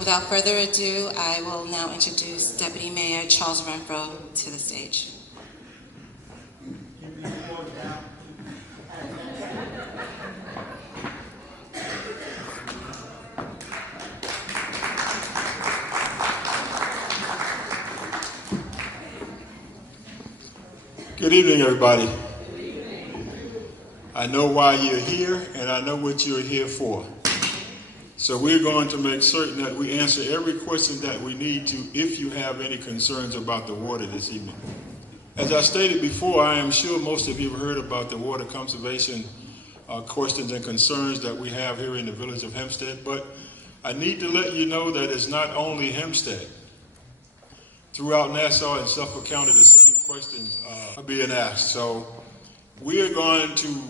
Without further ado, I will now introduce Deputy Mayor Charles Renfro to the stage. Good evening, everybody. I know why you're here, and I know what you're here for. So we're going to make certain that we answer every question that we need to if you have any concerns about the water this evening. As I stated before, I am sure most of you have heard about the water conservation questions and concerns that we have here in the village of Hempstead, but I need to let you know that it's not only Hempstead. Throughout Nassau and Suffolk County, the same questions are being asked. So we are going to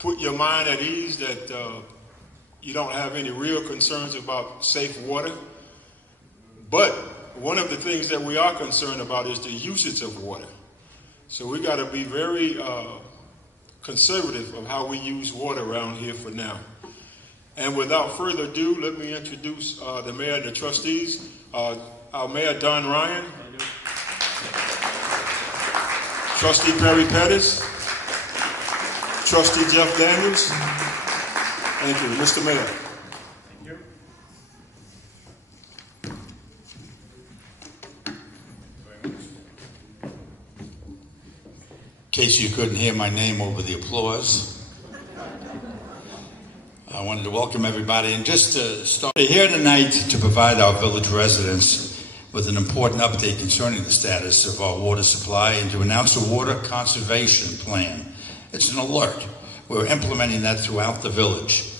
put your mind at ease that you don't have any real concerns about safe water. But one of the things that we are concerned about is the usage of water. So we got to be very conservative of how we use water around here for now. And without further ado, let me introduce the mayor and the trustees. Our Mayor, Don Ryan. Trustee Perry Pettis. Trustee Jeff Daniels. Thank you. Mr. Mayor. Thank you. In case you couldn't hear my name over the applause, I wanted to welcome everybody and just to start here tonight to provide our village residents with an important update concerning the status of our water supply and to announce a water conservation plan. It's an alert. We're implementing that throughout the village.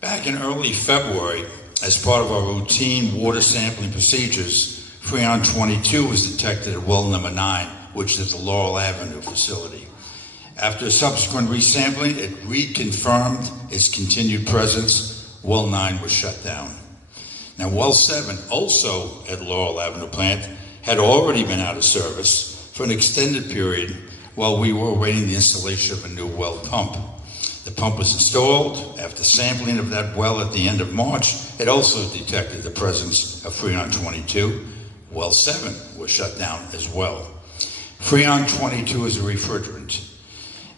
Back in early February, as part of our routine water sampling procedures, Freon 22 was detected at well number 9, which is the Laurel Avenue facility. After subsequent resampling, it reconfirmed its continued presence. Well 9 was shut down. Now, well 7, also at Laurel Avenue plant, had already been out of service for an extended period while we were awaiting the installation of a new well pump. The pump was installed. After sampling of that well at the end of March, it also detected the presence of Freon 22. Well 7 was shut down as well. Freon 22 is a refrigerant.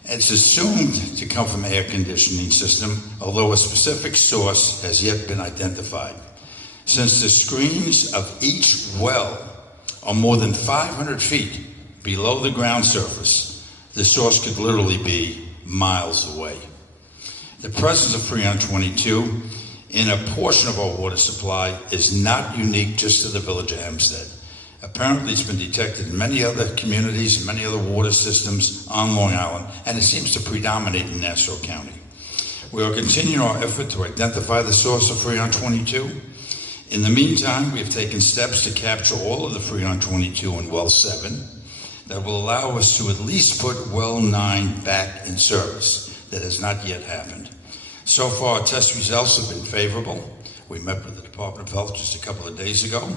It's assumed to come from air conditioning system, although a specific source has yet been identified. Since the screens of each well are more than 500 feet below the ground surface, the source could literally be miles away. The presence of Freon 22 in a portion of our water supply is not unique just to the village of Hempstead. Apparently it's been detected in many other communities and many other water systems on Long Island, and it seems to predominate in Nassau County. We are continuing our effort to identify the source of Freon 22. In the meantime, we have taken steps to capture all of the Freon 22 in well 7 that will allow us to at least put well 9 back in service. That has not yet happened. So far, test results have been favorable. We met with the Department of Health just a couple of days ago,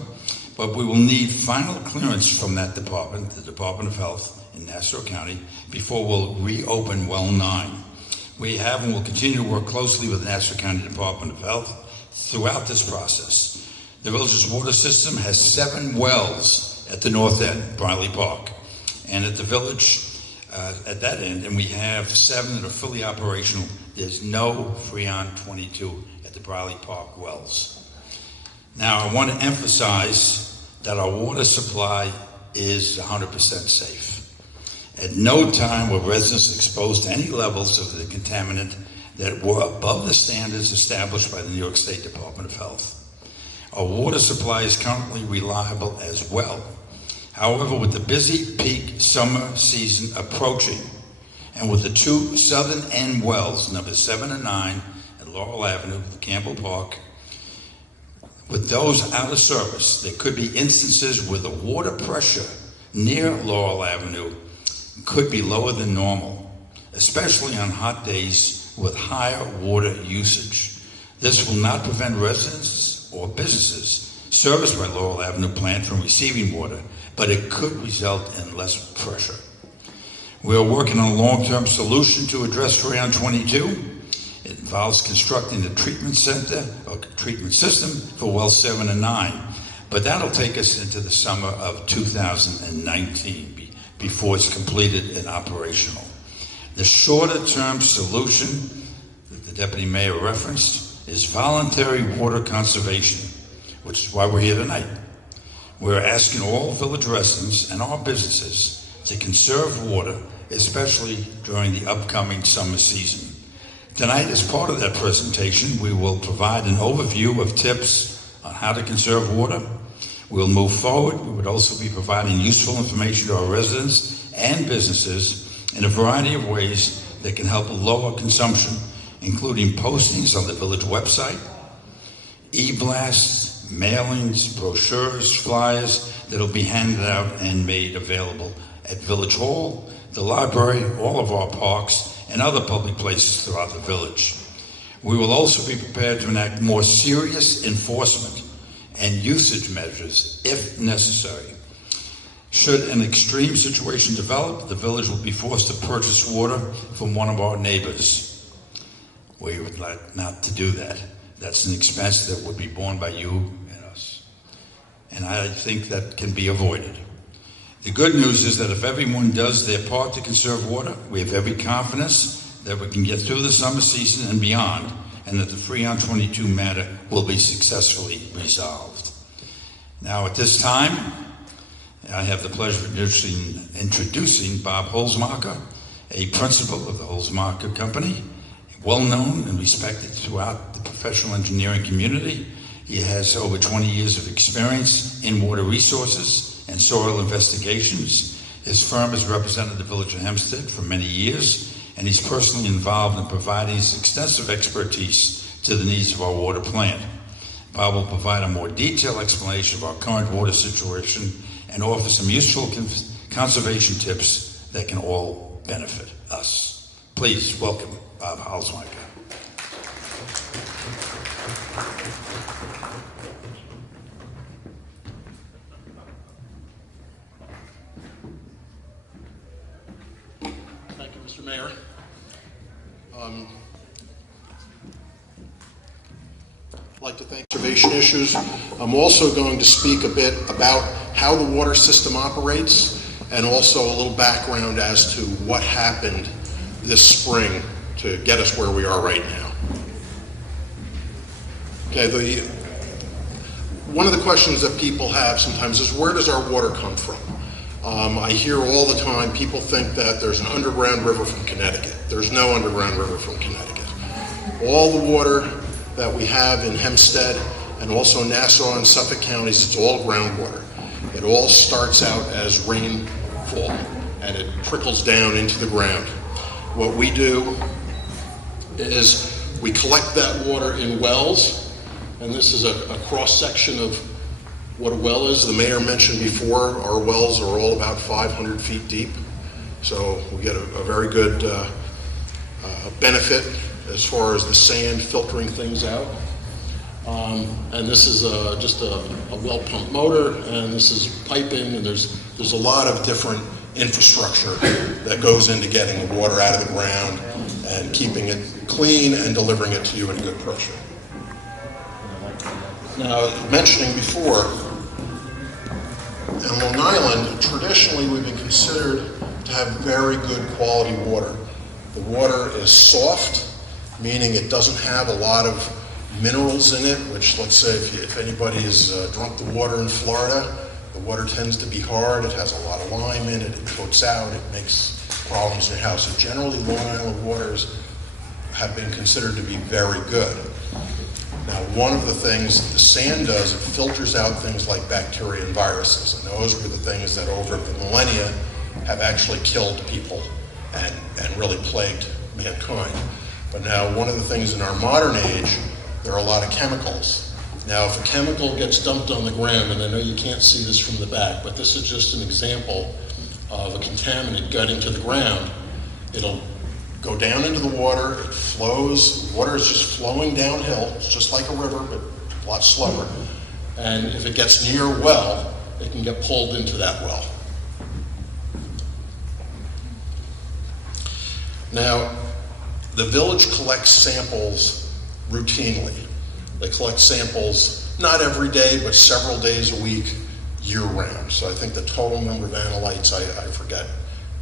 but we will need final clearance from that department, the Department of Health in Nassau County, before we'll reopen well 9. We have and will continue to work closely with the Nassau County Department of Health throughout this process. The village's water system has 7 wells at the north end, Briley Park, and at the village at that end, and we have 7 that are fully operational. There's no Freon 22 at the Briley Park wells. Now, I want to emphasize that our water supply is 100% safe. At no time were residents exposed to any levels of the contaminant that were above the standards established by the New York State Department of Health. Our water supply is currently reliable as well. However, with the busy peak summer season approaching, and with the 2 southern end wells, number 7 and 9, at Laurel Avenue, Campbell Park, with those out of service, there could be instances where the water pressure near Laurel Avenue could be lower than normal, especially on hot days with higher water usage. This will not prevent residents or businesses serviced by Laurel Avenue plant from receiving water, but it could result in less pressure. We are working on a long-term solution to address Freon 22. It involves constructing the treatment center or treatment system for wells 7 and 9. But that'll take us into the summer of 2019 before it's completed and operational. The shorter-term solution that the Deputy Mayor referenced is voluntary water conservation, which is why we're here tonight. We're asking all village residents and our businesses to conserve water, especially during the upcoming summer season. Tonight, as part of that presentation, we will provide an overview of tips on how to conserve water. We'll move forward. We would also be providing useful information to our residents and businesses in a variety of ways that can help lower consumption, including postings on the village website, e-blasts, mailings, brochures, flyers that'll be handed out and made available at Village Hall, the library, all of our parks, and other public places throughout the village. We will also be prepared to enact more serious enforcement and usage measures if necessary. Should an extreme situation develop, the village will be forced to purchase water from one of our neighbors. We would like not to do that. That's an expense that would be borne by you and us. And I think that can be avoided. The good news is that if everyone does their part to conserve water, we have every confidence that we can get through the summer season and beyond, and that the Freon 22 matter will be successfully resolved. Now at this time, I have the pleasure of introducing Bob Holzmacher, a principal of the Holzmacher Company, well known and respected throughout the professional engineering community. He has over 20 years of experience in water resources and soil investigations. His firm has represented the village of Hempstead for many years, and he's personally involved in providing his extensive expertise to the needs of our water plant. Bob will provide a more detailed explanation of our current water situation and offer some useful conservation tips that can all benefit us. Please welcome Bob Holzmacher. Thank you, Mr. Mayor. I'd like to thank conservation issues. I'm also going to speak a bit about how the water system operates and also a little background as to what happened this spring to get us where we are right now. Okay, one of the questions that people have sometimes is, where does our water come from? I hear all the time people think that there's an underground river from Connecticut. There's no underground river from Connecticut. All the water that we have in Hempstead and also Nassau and Suffolk counties, it's all groundwater. It all starts out as rainfall and it trickles down into the ground. What we do is we collect that water in wells, and this is a cross-section of what a well is. The mayor mentioned before, our wells are all about 500 feet deep, so we get a very good benefit as far as the sand filtering things out. And this is just a well pump motor, and this is piping, and there's a lot of different infrastructure that goes into getting the water out of the ground and keeping it clean and delivering it to you at good pressure. Now, mentioning before, in Long Island, traditionally we've been considered to have very good quality water. The water is soft, meaning it doesn't have a lot of minerals in it, which, let's say if anybody has drunk the water in Florida, the water tends to be hard, it has a lot of lime in it, it coats out, it makes problems in your house. So generally, Long Island waters have been considered to be very good. Now, one of the things the sand does, it filters out things like bacteria and viruses, and those were the things that over the millennia have actually killed people and really plagued mankind. But now, one of the things in our modern age, there are a lot of chemicals. Now, if a chemical gets dumped on the ground, and I know you can't see this from the back, but this is just an example of a contaminant getting to the ground. It'll go down into the water, it flows, water is just flowing downhill, it's just like a river, but a lot slower. And if it gets near a well, it can get pulled into that well. Now, The village collects samples routinely. They collect samples not every day, but several days a week, year-round. So I think the total number of analytes, I forget,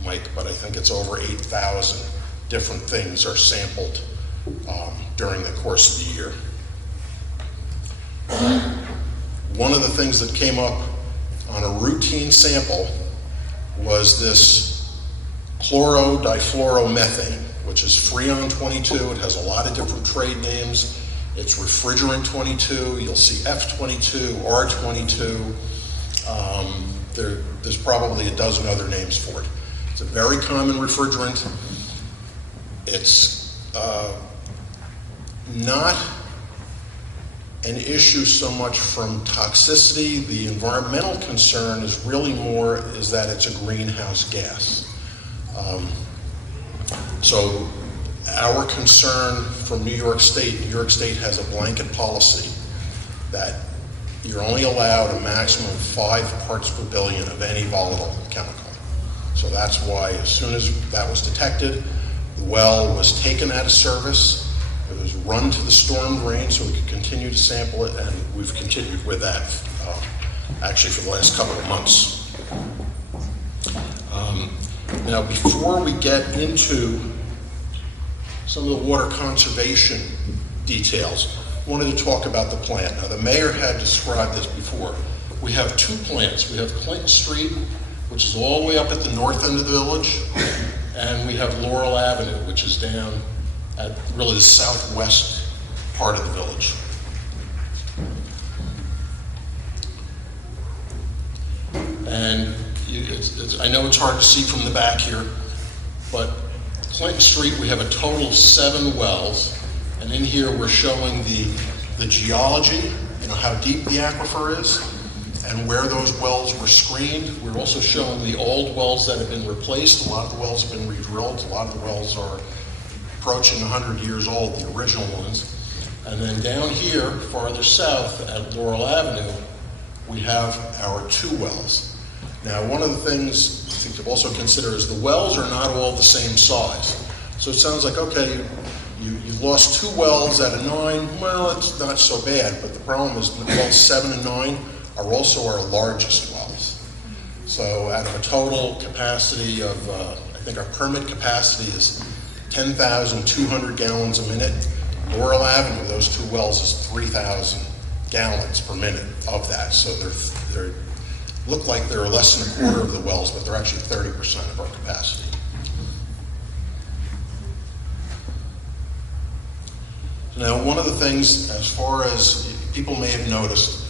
Mike, but I think it's over 8,000 different things are sampled during the course of the year. One of the things that came up on a routine sample was this chlorodifluoromethane, which is Freon 22. It has a lot of different trade names. It's refrigerant 22. You'll see F22, R22. There's probably a dozen other names for it. It's a very common refrigerant. It's not an issue so much from toxicity. The environmental concern is really more is that it's a greenhouse gas. So our concern from New York State has a blanket policy that you're only allowed a maximum of 5 parts per billion of any volatile chemical. So that's why as soon as that was detected, the well was taken out of service. It was run to the storm drain so we could continue to sample it, and we've continued with that actually for the last couple of months. Now, before we get into some of the water conservation details, I wanted to talk about the plant. Now, the mayor had described this before. We have 2 plants. We have Clinton Street, which is all the way up at the north end of the village, and we have Laurel Avenue, which is down at really the southwest part of the village. And I know it's hard to see from the back here, but Clinton Street, we have a total of 7 wells, and in here we're showing the geology, how deep the aquifer is, and where those wells were screened. We're also showing the old wells that have been replaced. A lot of the wells have been re-drilled. A lot of the wells are approaching 100 years old, the original ones. And then down here, farther south at Laurel Avenue, we have our 2 wells. Now, one of the things I think to also consider is the wells are not all the same size. So it sounds like, okay, you've lost 2 wells out of 9. Well, it's not so bad, but the problem is the wells 7 and 9 are also our largest wells. So out of a total capacity of, I think our permit capacity is 10,200 gallons a minute. Laurel Avenue, those 2 wells is 3,000 gallons per minute of that. So they're look like they're less than a quarter of the wells, but they're actually 30% of our capacity. Now, one of the things, as far as people may have noticed,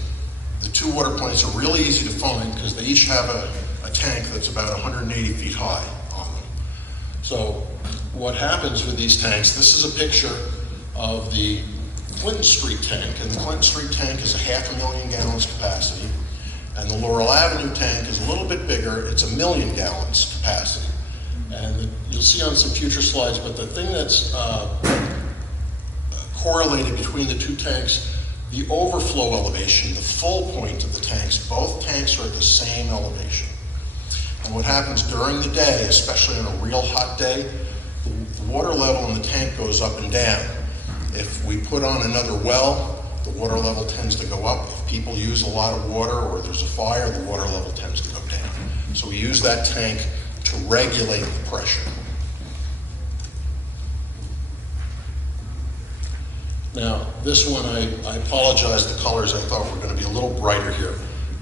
the 2 water plants are really easy to find because they each have a tank that's about 180 feet high on them. So what happens with these tanks, this is a picture of the Clinton Street tank, and the Clinton Street tank is a 500,000 gallons capacity, and the Laurel Avenue tank is a little bit bigger, it's 1,000,000 gallons capacity. And you'll see on some future slides, but the thing that's correlated between the 2 tanks, the overflow elevation, the full point of the tanks, both tanks are at the same elevation. And what happens during the day, especially on a real hot day, the water level in the tank goes up and down. If we put on another well, the water level tends to go up. If people use a lot of water or there's a fire, the water level tends to go down. So we use that tank to regulate the pressure. Now, this one, I apologize, the colors I thought were going to be a little brighter here,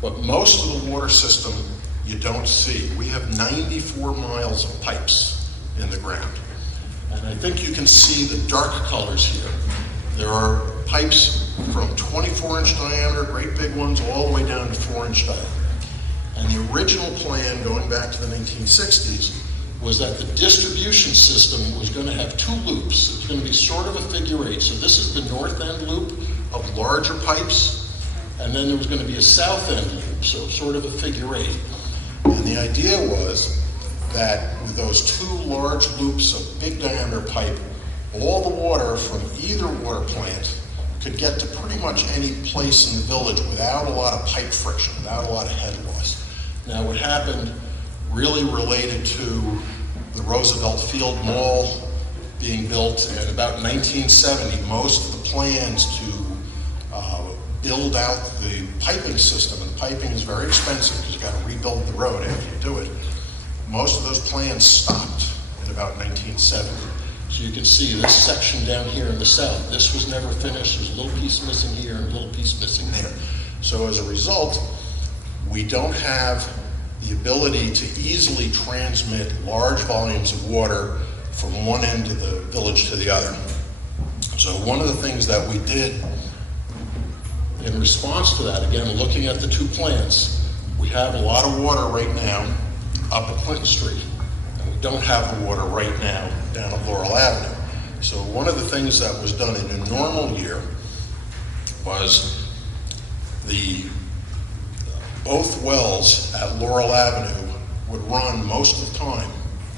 but most of the water system you don't see. We have 94 miles of pipes in the ground. And I think you can see the dark colors here. There are pipes from 24-inch diameter, great big ones, all the way down to 4-inch diameter. And the original plan, going back to the 1960s, was that the distribution system was going to have 2 loops. It was going to be sort of a figure 8. So this is the north end loop of larger pipes, and then there was going to be a south end loop, so sort of a figure 8. And the idea was that with those 2 large loops of big diameter pipe, all the water from either water plant could get to pretty much any place in the village without a lot of pipe friction, without a lot of head loss. Now, what happened really related to the Roosevelt Field Mall being built, and about 1970, most of the plans to build out the piping system, and the piping is very expensive because you've got to rebuild the road after you do it. Most of those plans stopped in about 1970. So you can see this section down here in the south, this was never finished. There's a little piece missing here and a little piece missing there. So as a result, we don't have the ability to easily transmit large volumes of water from one end of the village to the other. So one of the things that we did in response to that, again, looking at the two plants, we have a lot of water right now up at Clinton Street, and we don't have the water right now down at Laurel Avenue. So one of the things that was done in a normal year was both wells at Laurel Avenue would run most of the time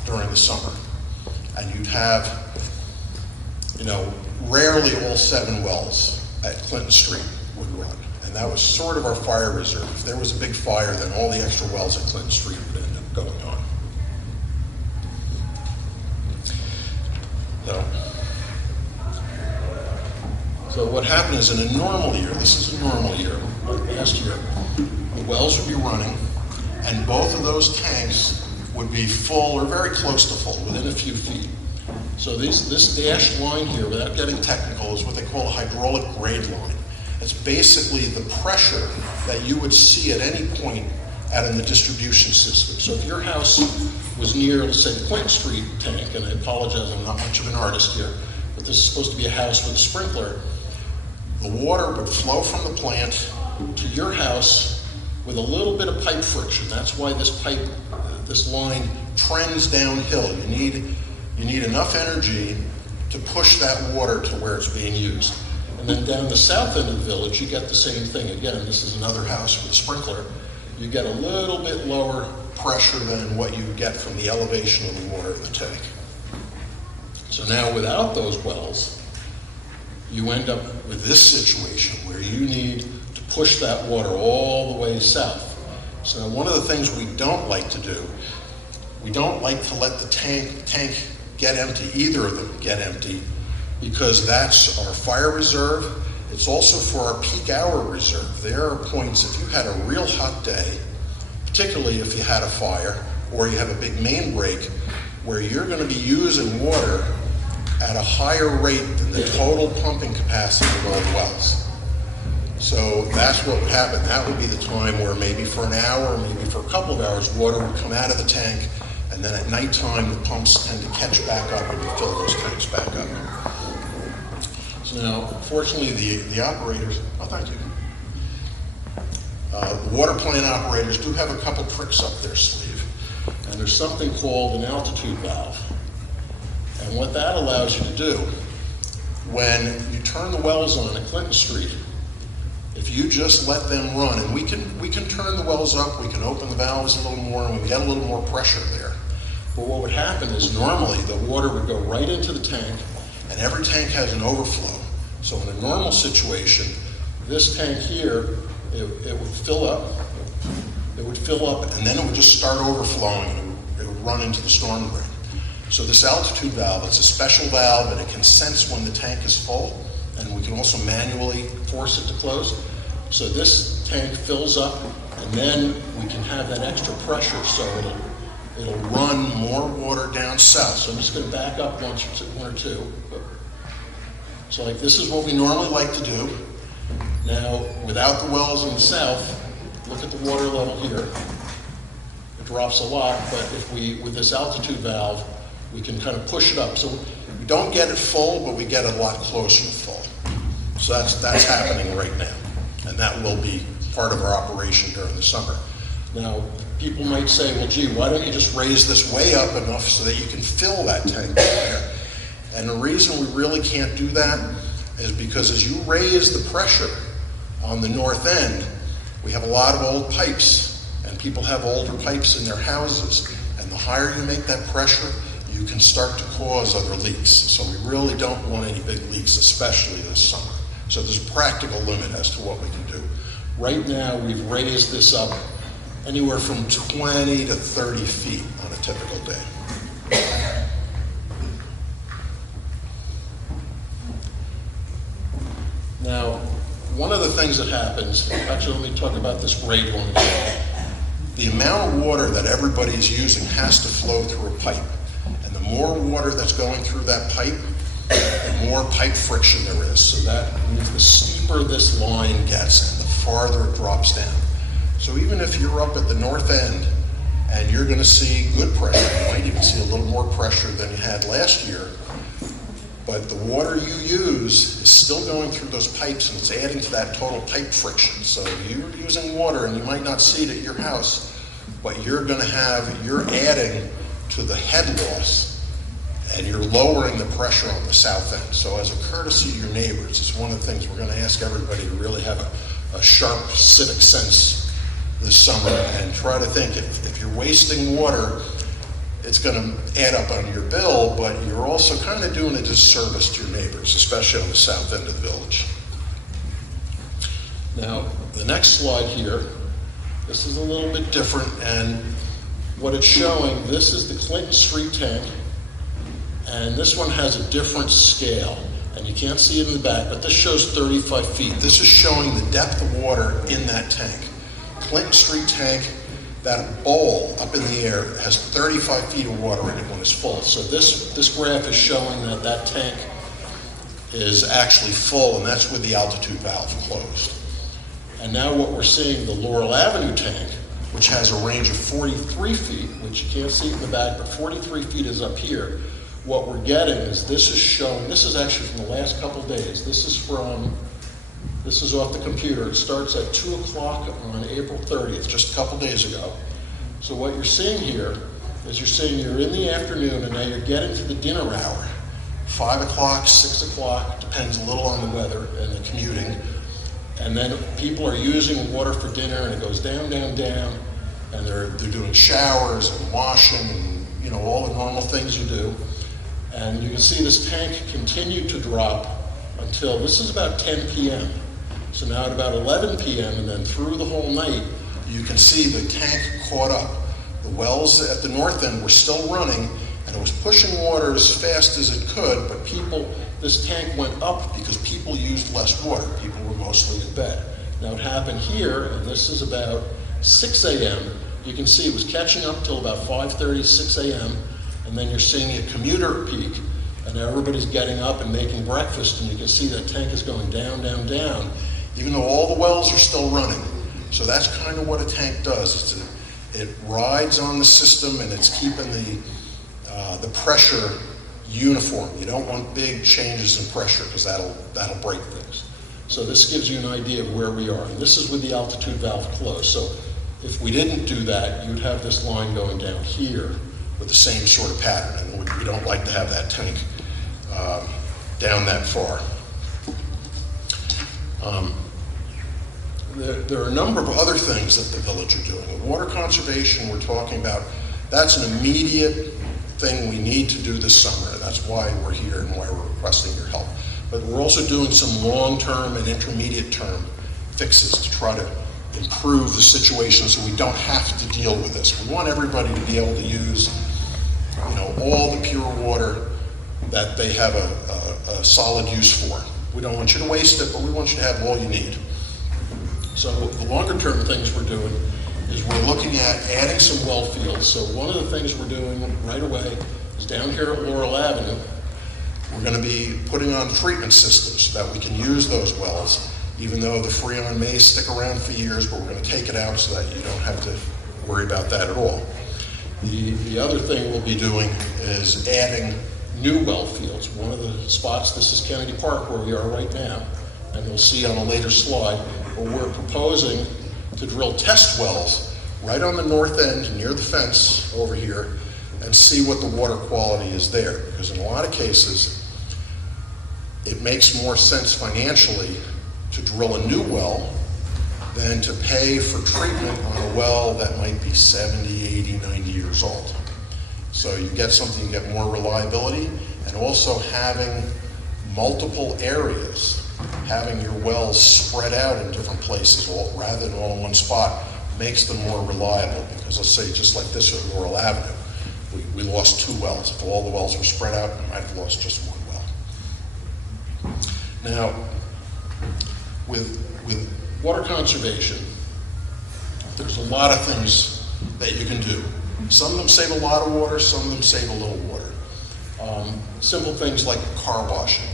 during the summer. And you'd have, rarely all 7 wells at Clinton Street would run. And that was sort of our fire reserve. If there was a big fire, then all the extra wells at Clinton Street would end up going on. So what happened is, in a normal year, this is a normal year, last year, the wells would be running, and both of those tanks would be full or very close to full, within a few feet. So this dashed line here, without getting technical, is what they call a hydraulic grade line. It's basically the pressure that you would see at any point out in the distribution system. So if your house was near, let's say, the Clinton Street tank, and I apologize, I'm not much of an artist here, but this is supposed to be a house with a sprinkler, the water would flow from the plant to your house with a little bit of pipe friction. That's why this line trends downhill. You need enough energy to push that water to where it's being used. And then down the south end of the village, you get the same thing. Again, this is another house with a sprinkler. You get a little bit lower pressure than what you get from the elevation of the water in the tank. So now without those wells, you end up with this situation where you need to push that water all the way south. So one of the things we don't like to do, we don't like to let the tank get empty, either of them get empty, because that's our fire reserve. It's also for our peak hour reserve. There are points, if you had a real hot day, particularly if you had a fire or you have a big main break, where you're going to be using water at a higher rate than the total pumping capacity of all the wells. So that's what would happen. That would be the time where maybe for an hour, maybe for a couple of hours, water would come out of the tank, and then at nighttime the pumps tend to catch back up and fill those tanks back up. So now, fortunately, the operators, thank you. The water plant operators do have a couple tricks up their sleeve, and there's something called an altitude valve. And what that allows you to do, when you turn the wells on at Clinton Street, if you just let them run, and we can turn the wells up, we can open the valves a little more, and we can get a little more pressure there. But what would happen is normally the water would go right into the tank, and every tank has an overflow. So in a normal situation, this tank here, it would fill up, and then it would just start overflowing, and it would run into the storm drain. So this altitude valve, it's a special valve, and it can sense when the tank is full, and we can also manually force it to close. So this tank fills up, and then we can have that extra pressure, so it'll run more water down south. So I'm just going to back up one or two. So like this is what we normally like to do. Now, without the wells in the south, look at the water level here. It drops a lot, but if with this altitude valve, we can kind of push it up. So we don't get it full, but we get it a lot closer to full. So that's happening right now. And that will be part of our operation during the summer. Now, people might say, well, gee, why don't you just raise this way up enough so that you can fill that tank there? And the reason we really can't do that is because as you raise the pressure on the north end, we have a lot of old pipes, and people have older pipes in their houses. And the higher you make that pressure, you can start to cause other leaks. So we really don't want any big leaks, especially this summer. So there's a practical limit as to what we can do. Right now, we've raised this up anywhere from 20 to 30 feet on a typical day. things that happens, actually let me talk about this grade one as well. The amount of water that everybody's using has to flow through a pipe. And the more water that's going through that pipe, the more pipe friction there is. So that means the steeper this line gets and the farther it drops down. So even if you're up at the north end and you're going to see good pressure, you might even see a little more pressure than you had last year, but the water you use is still going through those pipes and it's adding to that total pipe friction. So you're using water and you might not see it at your house, but you're adding to the head loss and you're lowering the pressure on the south end. So as a courtesy to your neighbors, it's one of the things we're going to ask everybody to really have a sharp civic sense this summer and try to think if you're wasting water, it's going to add up on your bill, but you're also kind of doing a disservice to your neighbors, especially on the south end of the village. Now, the next slide here, this is a little bit different, and what it's showing, this is the Clinton Street tank, and this one has a different scale, and you can't see it in the back, but this shows 35 feet. This is showing the depth of water in that tank. Clinton Street tank, that bowl up in the air has 35 feet of water in it when it's full. So this graph is showing that that tank is actually full, and that's with the altitude valve closed. And now what we're seeing, the Laurel Avenue tank, which has a range of 43 feet, which you can't see in the back, but 43 feet is up here. What we're getting is this is showing, this is actually from the last couple days. This is off the computer. It starts at 2 o'clock on April 30th, just a couple days ago. So what you're seeing here is you're in the afternoon and now you're getting to the dinner hour. 5 o'clock, 6 o'clock, depends a little on the weather and the commuting. And then people are using water for dinner and it goes down, down, down. And they're doing showers and washing and all the normal things you do. And you can see this tank continue to drop until, this is about 10 p.m. So now at about 11 p.m. and then through the whole night, you can see the tank caught up. The wells at the north end were still running and it was pushing water as fast as it could, but this tank went up because people used less water. People were mostly in bed. Now it happened here, and this is about 6 a.m. You can see it was catching up till about 5:30, 6 a.m. And then you're seeing a commuter peak, and everybody's getting up and making breakfast, and you can see that tank is going down, down, down, even though all the wells are still running. So that's kind of what a tank does. It rides on the system, and it's keeping the pressure uniform. You don't want big changes in pressure because that'll break things. So this gives you an idea of where we are. And this is with the altitude valve closed. So if we didn't do that, you'd have this line going down here with the same sort of pattern, and we don't like to have that tank down that far. There are a number of other things that the village are doing. The water conservation we're talking about, that's an immediate thing we need to do this summer. That's why we're here and why we're requesting your help. But we're also doing some long-term and intermediate-term fixes to try to improve the situation so we don't have to deal with this. We want everybody to be able to use all the pure water that they have a solid use for. We don't want you to waste it, but we want you to have all you need. So the longer term things we're doing is we're looking at adding some well fields. So one of the things we're doing right away is down here at Laurel Avenue, we're going to be putting on treatment systems so that we can use those wells, even though the Freon may stick around for years, but we're going to take it out so that you don't have to worry about that at all. The other thing we'll be doing is adding new well fields. One of the spots, this is Kennedy Park where we are right now, and you'll see on a later slide, where we're proposing to drill test wells right on the north end near the fence over here and see what the water quality is there. Because in a lot of cases, it makes more sense financially to drill a new well than to pay for treatment on a well that might be 70, 80, 90 years old. So you get something, you get more reliability, and also having multiple areas, having your wells spread out in different places rather than all in one spot makes them more reliable. Because let's say just like this at Laurel Avenue, we lost 2 wells. If all the wells were spread out, we might have lost just 1 well. Now, With water conservation, there's a lot of things that you can do. Some of them save a lot of water, some of them save a little water. Simple things like car washing.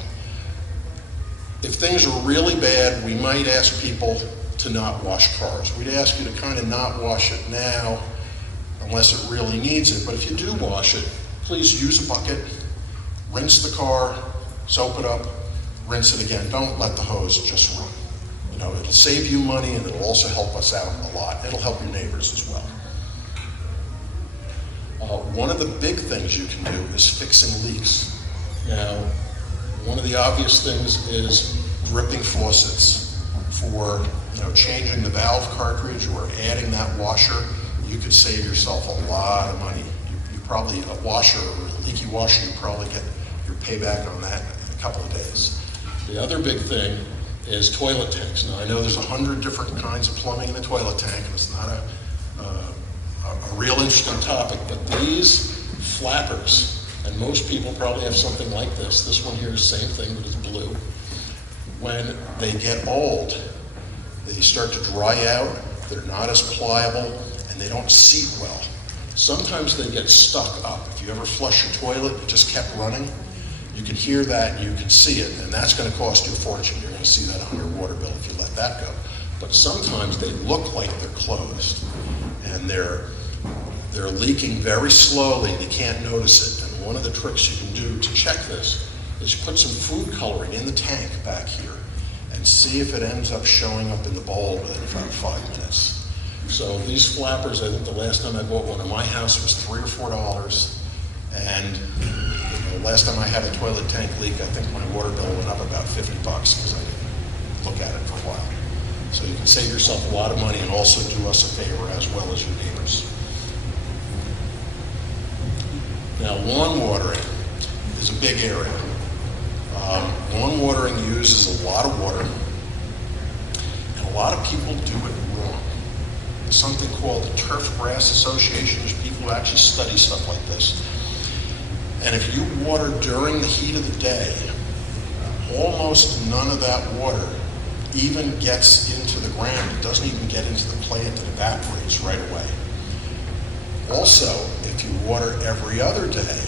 If things are really bad, we might ask people to not wash cars. We'd ask you to kind of not wash it now unless it really needs it. But if you do wash it, please use a bucket, rinse the car, soap it up, rinse it again. Don't let the hose just run. You know, it'll save you money and it'll also help us out a lot. It'll help your neighbors as well. One of the big things you can do is fixing leaks. Now, one of the obvious things is dripping faucets. For changing the valve cartridge or adding that washer, you could save yourself a lot of money. You probably, a washer or a leaky washer, you probably get your payback on that in a couple of days. The other big thing is toilet tanks. Now, I know there's 100 different kinds of plumbing in a toilet tank, and it's not a real interesting topic, but these flappers, and most people probably have something like this. This one here is the same thing, but it's blue. When they get old, they start to dry out, they're not as pliable, and they don't seat well. Sometimes they get stuck up. If you ever flush your toilet, it just kept running, you can hear that and you can see it, and that's going to cost you a fortune. You're going to see that on your water bill if you let that go. But sometimes they look like they're closed, and they're leaking very slowly, and you can't notice it. And one of the tricks you can do to check this is you put some food coloring in the tank back here and see if it ends up showing up in the bowl within about 5 minutes. So these flappers, I think the last time I bought one in my house was $3 or $4, and last time I had a toilet tank leak, I think my water bill went up about $50 because I didn't look at it for a while. So you can save yourself a lot of money and also do us a favor as well as your neighbors. Now, lawn watering is a big area. Lawn watering uses a lot of water, and a lot of people do it wrong. There's something called the Turf Grass Association. There's people who actually study stuff like this. And if you water during the heat of the day, almost none of that water even gets into the ground. It doesn't even get into the plant. It evaporates right away. Also, if you water every other day,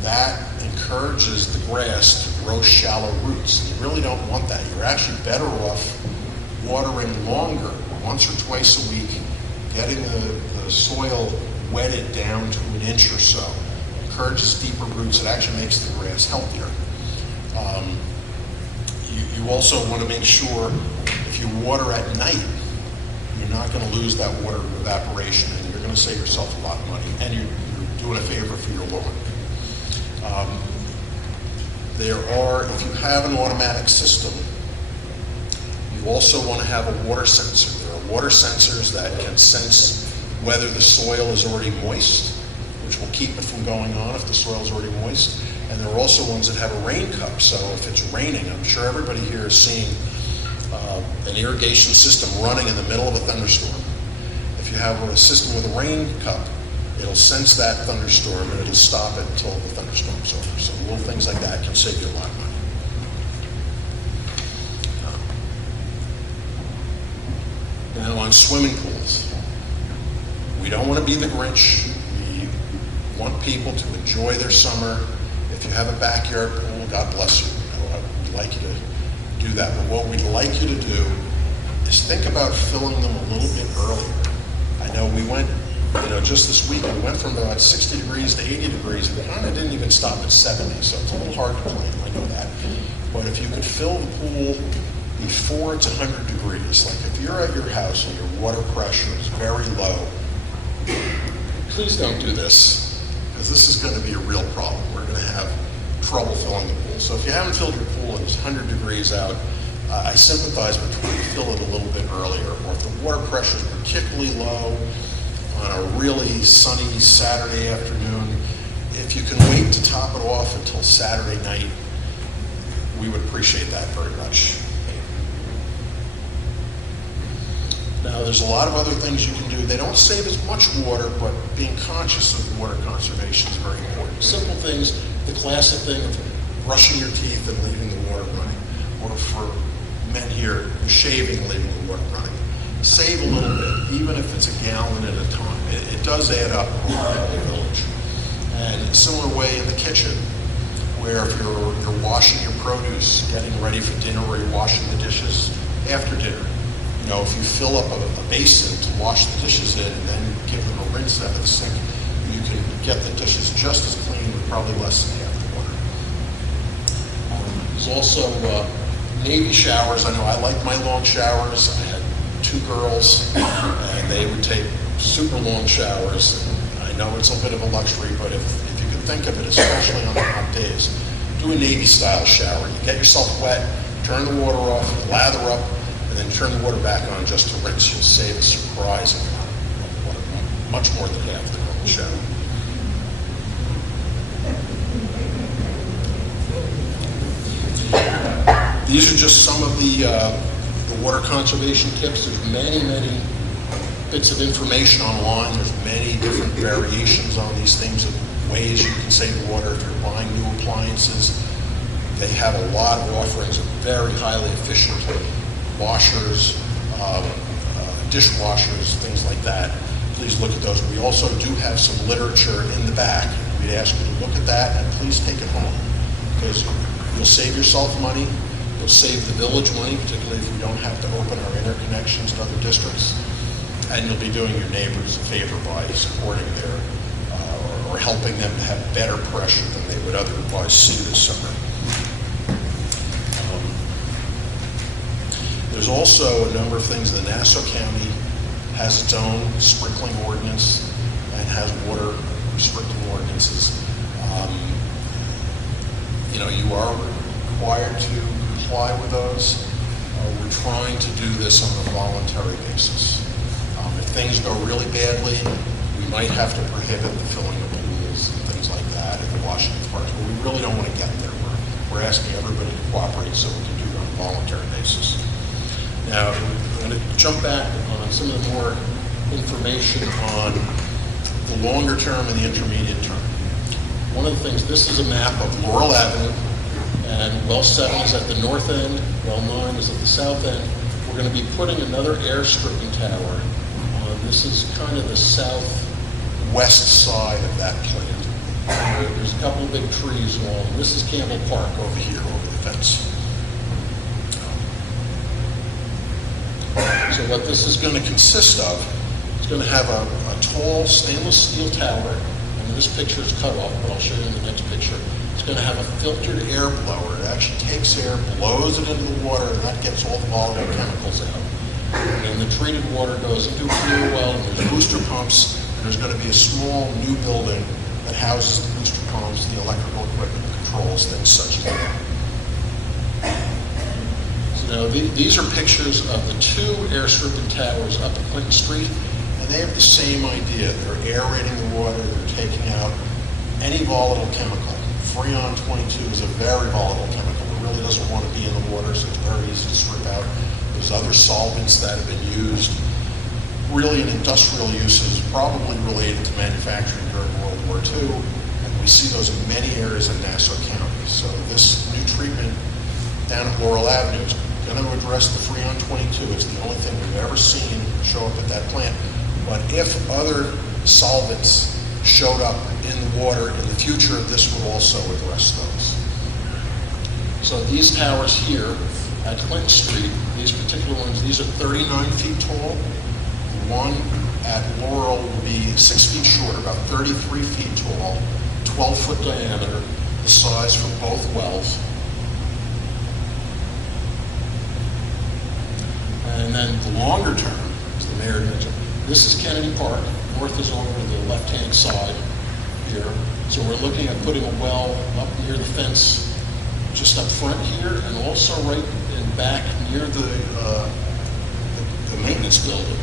that encourages the grass to grow shallow roots. You really don't want that. You're actually better off watering longer, once or twice a week, getting the soil wetted down to an inch or so. Encourages deeper roots. It actually makes the grass healthier. You also want to make sure if you water at night, you're not going to lose that water to evaporation, and you're going to save yourself a lot of money, and you're doing a favor for your lawn. If you have an automatic system, you also want to have a water sensor. There are water sensors that can sense whether the soil is already moist, which will keep it from going on if the soil is already moist. And there are also ones that have a rain cup. So if it's raining, I'm sure everybody here has seen an irrigation system running in the middle of a thunderstorm. If you have a system with a rain cup, it'll sense that thunderstorm and it'll stop it until the thunderstorm's over. So little things like that can save you a lot of money. Now on swimming pools, we don't want to be the Grinch. We want people to enjoy their summer. If you have a backyard pool, God bless you. We'd like you to do that. But what we'd like you to do is think about filling them a little bit earlier. I know we went, just this week, we went from about 60 degrees to 80 degrees, and we kind of didn't even stop at 70, so it's a little hard to plan, I know that. But if you could fill the pool before it's 100 degrees, like if you're at your house and your water pressure is very low, please don't do this, because this is going to be a real problem. We're going to have trouble filling the pool. So if you haven't filled your pool and it's 100 degrees out, I sympathize with trying to fill it a little bit earlier. Or if the water pressure is particularly low on a really sunny Saturday afternoon, if you can wait to top it off until Saturday night, we would appreciate that very much. Now, there's a lot of other things you can do. They don't save as much water, but being conscious of water conservation is very important. Simple things, the classic thing of brushing your teeth and leaving the water running. Or for men here, you're shaving, leaving the water running. Save a little bit, even if it's a gallon at a time. It does add up in the village. And in a similar way in the kitchen, where if you're washing your produce, getting ready for dinner, or you're washing the dishes after dinner, you know, if you fill up a basin to wash the dishes in and then give them a rinse out of the sink, you can get the dishes just as clean with probably less than half the water. There's also Navy showers. I know I like my long showers. I had 2 girls, and they would take super long showers. And I know it's a bit of a luxury, but if you can think of it, especially on the hot days, do a Navy-style shower. You get yourself wet, turn the water off, lather up, and then turn the water back on just to rinse. You'll save a surprising amount of water, much more than half the normal shower. These are just some of the water conservation tips. There's many, many bits of information online. There's many different variations on these things of ways you can save water if you're buying new appliances. They have a lot of offerings of very highly efficient washers, dishwashers, things like that. Please look at those. We also do have some literature in the back. We'd ask you to look at that and please take it home, because you'll save yourself money. You'll save the village money, particularly if we don't have to open our interconnections to other districts. And you'll be doing your neighbors a favor by supporting their, or helping them to have better pressure than they would otherwise see this summer. There's also a number of things. The Nassau County has its own sprinkling ordinance and has water sprinkling ordinances. You know, you are required to comply with those. We're trying to do this on a voluntary basis. If things go really badly, we might have to prohibit the filling of pools and things like that in the Washington parks, but we really don't want to get there. We're asking everybody to cooperate so we can do it on a voluntary basis. Now, I'm going to jump back on some of the more information on the longer term and the intermediate term. One of the things, this is a map of Laurel Avenue, and well 7 is at the north end, well 9 is at the south end. We're going to be putting another air stripping tower on, this is kind of the southwest side of that plant. There's a couple of big trees along. This is Campbell Park over here, over the fence. So what this is going to consist of, it's going to have a tall stainless steel tower. And this picture is cut off, but I'll show you in the next picture. It's going to have a filtered air blower. It actually takes air, blows it into the water, and that gets all the volatile chemicals out. And then the treated water goes into a clear well, and there's booster pumps, and there's going to be a small new building that houses the booster pumps, the electrical equipment, controls, things such as that. Now, these are pictures of the 2 air stripping towers up at Clinton Street, and they have the same idea. They're aerating the water, they're taking out any volatile chemical. Freon 22 is a very volatile chemical. It really doesn't want to be in the water, so it's very easy to strip out. There's other solvents that have been used really in industrial uses, probably related to manufacturing during World War II, and we see those in many areas in Nassau County. So this new treatment down at Laurel Avenue is going to address the Freon 22. It's the only thing we've ever seen show up at that plant. But if other solvents showed up in the water in the future, this would also address those. So these towers here at Clinton Street, these particular ones, these are 39 feet tall. The one at Laurel will be 6 feet short, about 33 feet tall, 12-foot diameter, the size for both wells. And then the longer term, as the mayor mentioned, this is Kennedy Park. North is over the left-hand side here. So we're looking at putting a well up near the fence, just up front here, and also right in back near the maintenance building.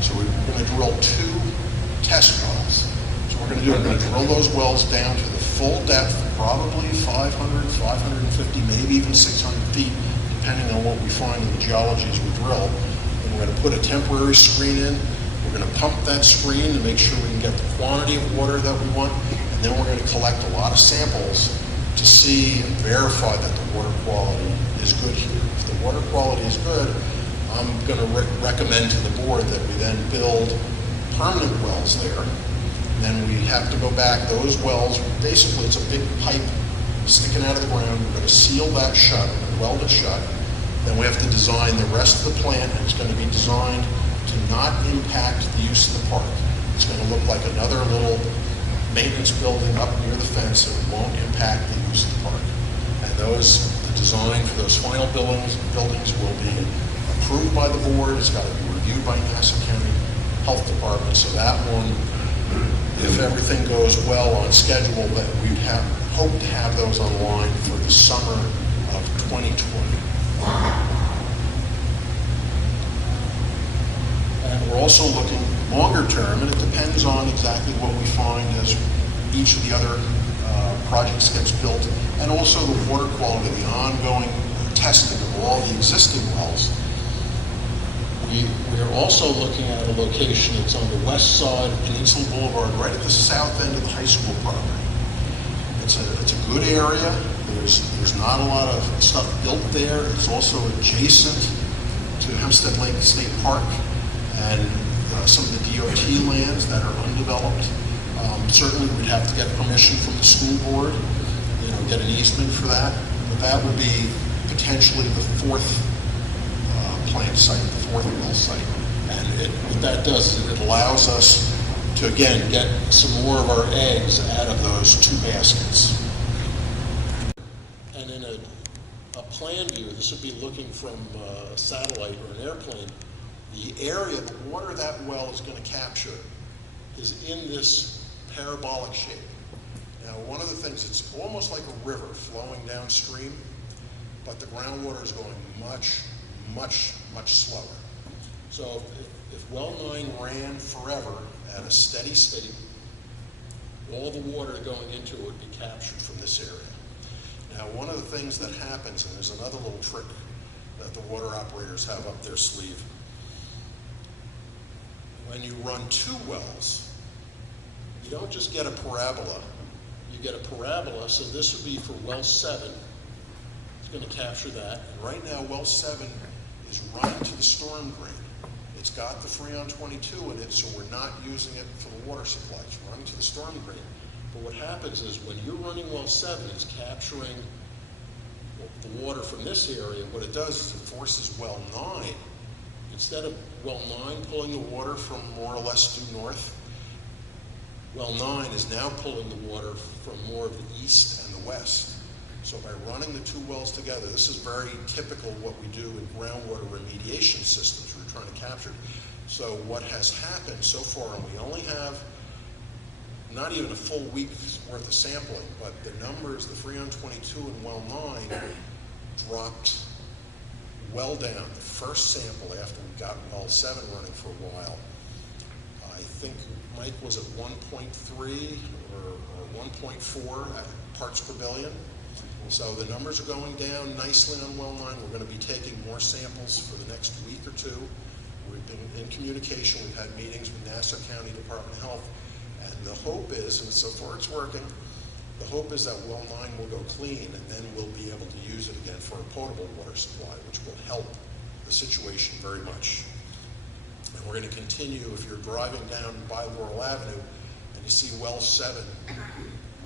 So we're going to drill 2 test wells. So we're going to drill those wells down to the full depth, probably 500, 550, maybe even 600 feet, depending on what we find in the geology as we drill. And we're going to put a temporary screen in. We're going to pump that screen to make sure we can get the quantity of water that we want. And then we're going to collect a lot of samples to see and verify that the water quality is good here. If the water quality is good, I'm going to recommend to the board that we then build permanent wells there. And then we have to go back. Those wells, basically it's a big pipe sticking out of the ground. We're going to seal that shut, weld it shut. Then we have to design the rest of the plant, and it's going to be designed to not impact the use of the park. It's going to look like another little maintenance building up near the fence, and it won't impact the use of the park. And the design for those final buildings will be approved by the board. It's got to be reviewed by Nassau County Health Department. So that one, if everything goes well on schedule, that we'd hope to have those online for the summer of 2020. And we're also looking longer term, and it depends on exactly what we find as each of the other projects gets built, and also the water quality, the ongoing testing of all the existing wells. We are also looking at a location that's on the west side of Peninsula Boulevard, right at the south end of the high school property. It's a good area. There's not a lot of stuff built there. It's also adjacent to Hempstead Lake State Park and some of the DOT lands that are undeveloped. Certainly we'd have to get permission from the school board, get an easement for that. But that would be potentially the fourth plant site, the fourth well site. And what that does is it allows us to, again, get some more of our eggs out of those two baskets. And in a plan view, this would be looking from a satellite or an airplane, the area, the water that well is going to capture is in this parabolic shape. Now, one of the things, it's almost like a river flowing downstream, but the groundwater is going much, much, much slower. So if well 9 ran forever at a steady state, all the water going into it would be captured from this area. Now, one of the things that happens, and there's another little trick that the water operators have up their sleeve, when you run 2 wells, you don't just get a parabola, you get a parabola, so this would be for well 7. It's going to capture that. And right now, well 7 is running to the storm drain. It's got the Freon 22 in it, so we're not using it for the water supply. It's running to the storm drain. But what happens is when you're running well 7, it's capturing the water from this area. What it does is it forces well 9. Instead of well 9 pulling the water from more or less due north, well 9 is now pulling the water from more of the east and the west. So by running the 2 wells together, this is very typical what we do in groundwater remediation systems. We're trying to capture. So what has happened so far, and we only have not even a full week's worth of sampling, but the numbers, the Freon 22 and well 9 dropped well down. The first sample after we got well 7 running for a while, I think Mike was at 1.3 or 1.4 parts per billion. So the numbers are going down nicely on well 9. We're going to be taking more samples for the next week or 2. We've been in communication. We've had meetings with Nassau County Department of Health. And the hope is, and so far it's working, the hope is that well 9 will go clean, and then we'll be able to use it again for a potable water supply, which will help the situation very much. And we're going to continue, if you're driving down by Laurel Avenue and you see well 7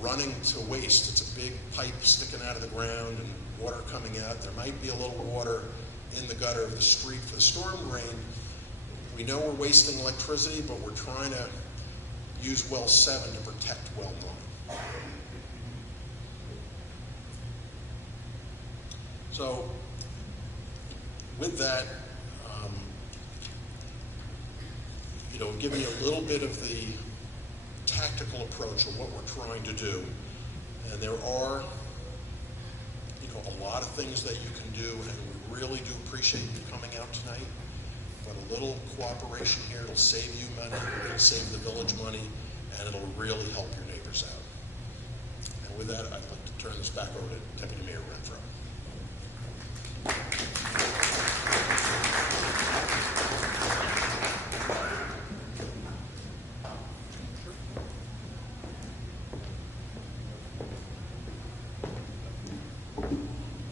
running to waste, it's a big pipe sticking out of the ground and water coming out. There might be a little water in the gutter of the street for the storm drain. We know we're wasting electricity, but we're trying to use well 7 to protect well 9. So with that, give me a little bit of the tactical approach of what we're trying to do. And there are, a lot of things that you can do, and we really do appreciate you coming out tonight. But a little cooperation here, it'll save you money, it'll save the village money, and it'll really help your neighbors out. And with that, I'd like to turn this back over to Deputy Mayor Renfro.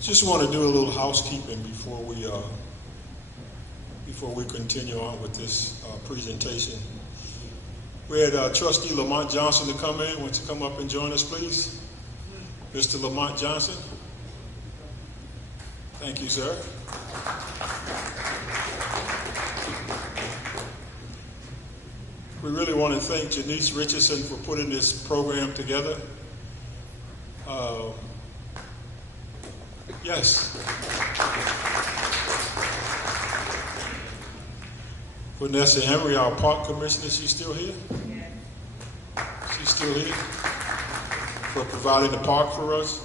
Just want to do a little housekeeping before we continue on with this presentation. We had Trustee Lamont Johnson to come in. Wants to come up and join us, please? Mr. Lamont Johnson. Thank you, sir. We really want to thank Janice Richardson for putting this program together. Yes. Vanessa Henry, our park commissioner, she's still here? She's still here for providing the park for us.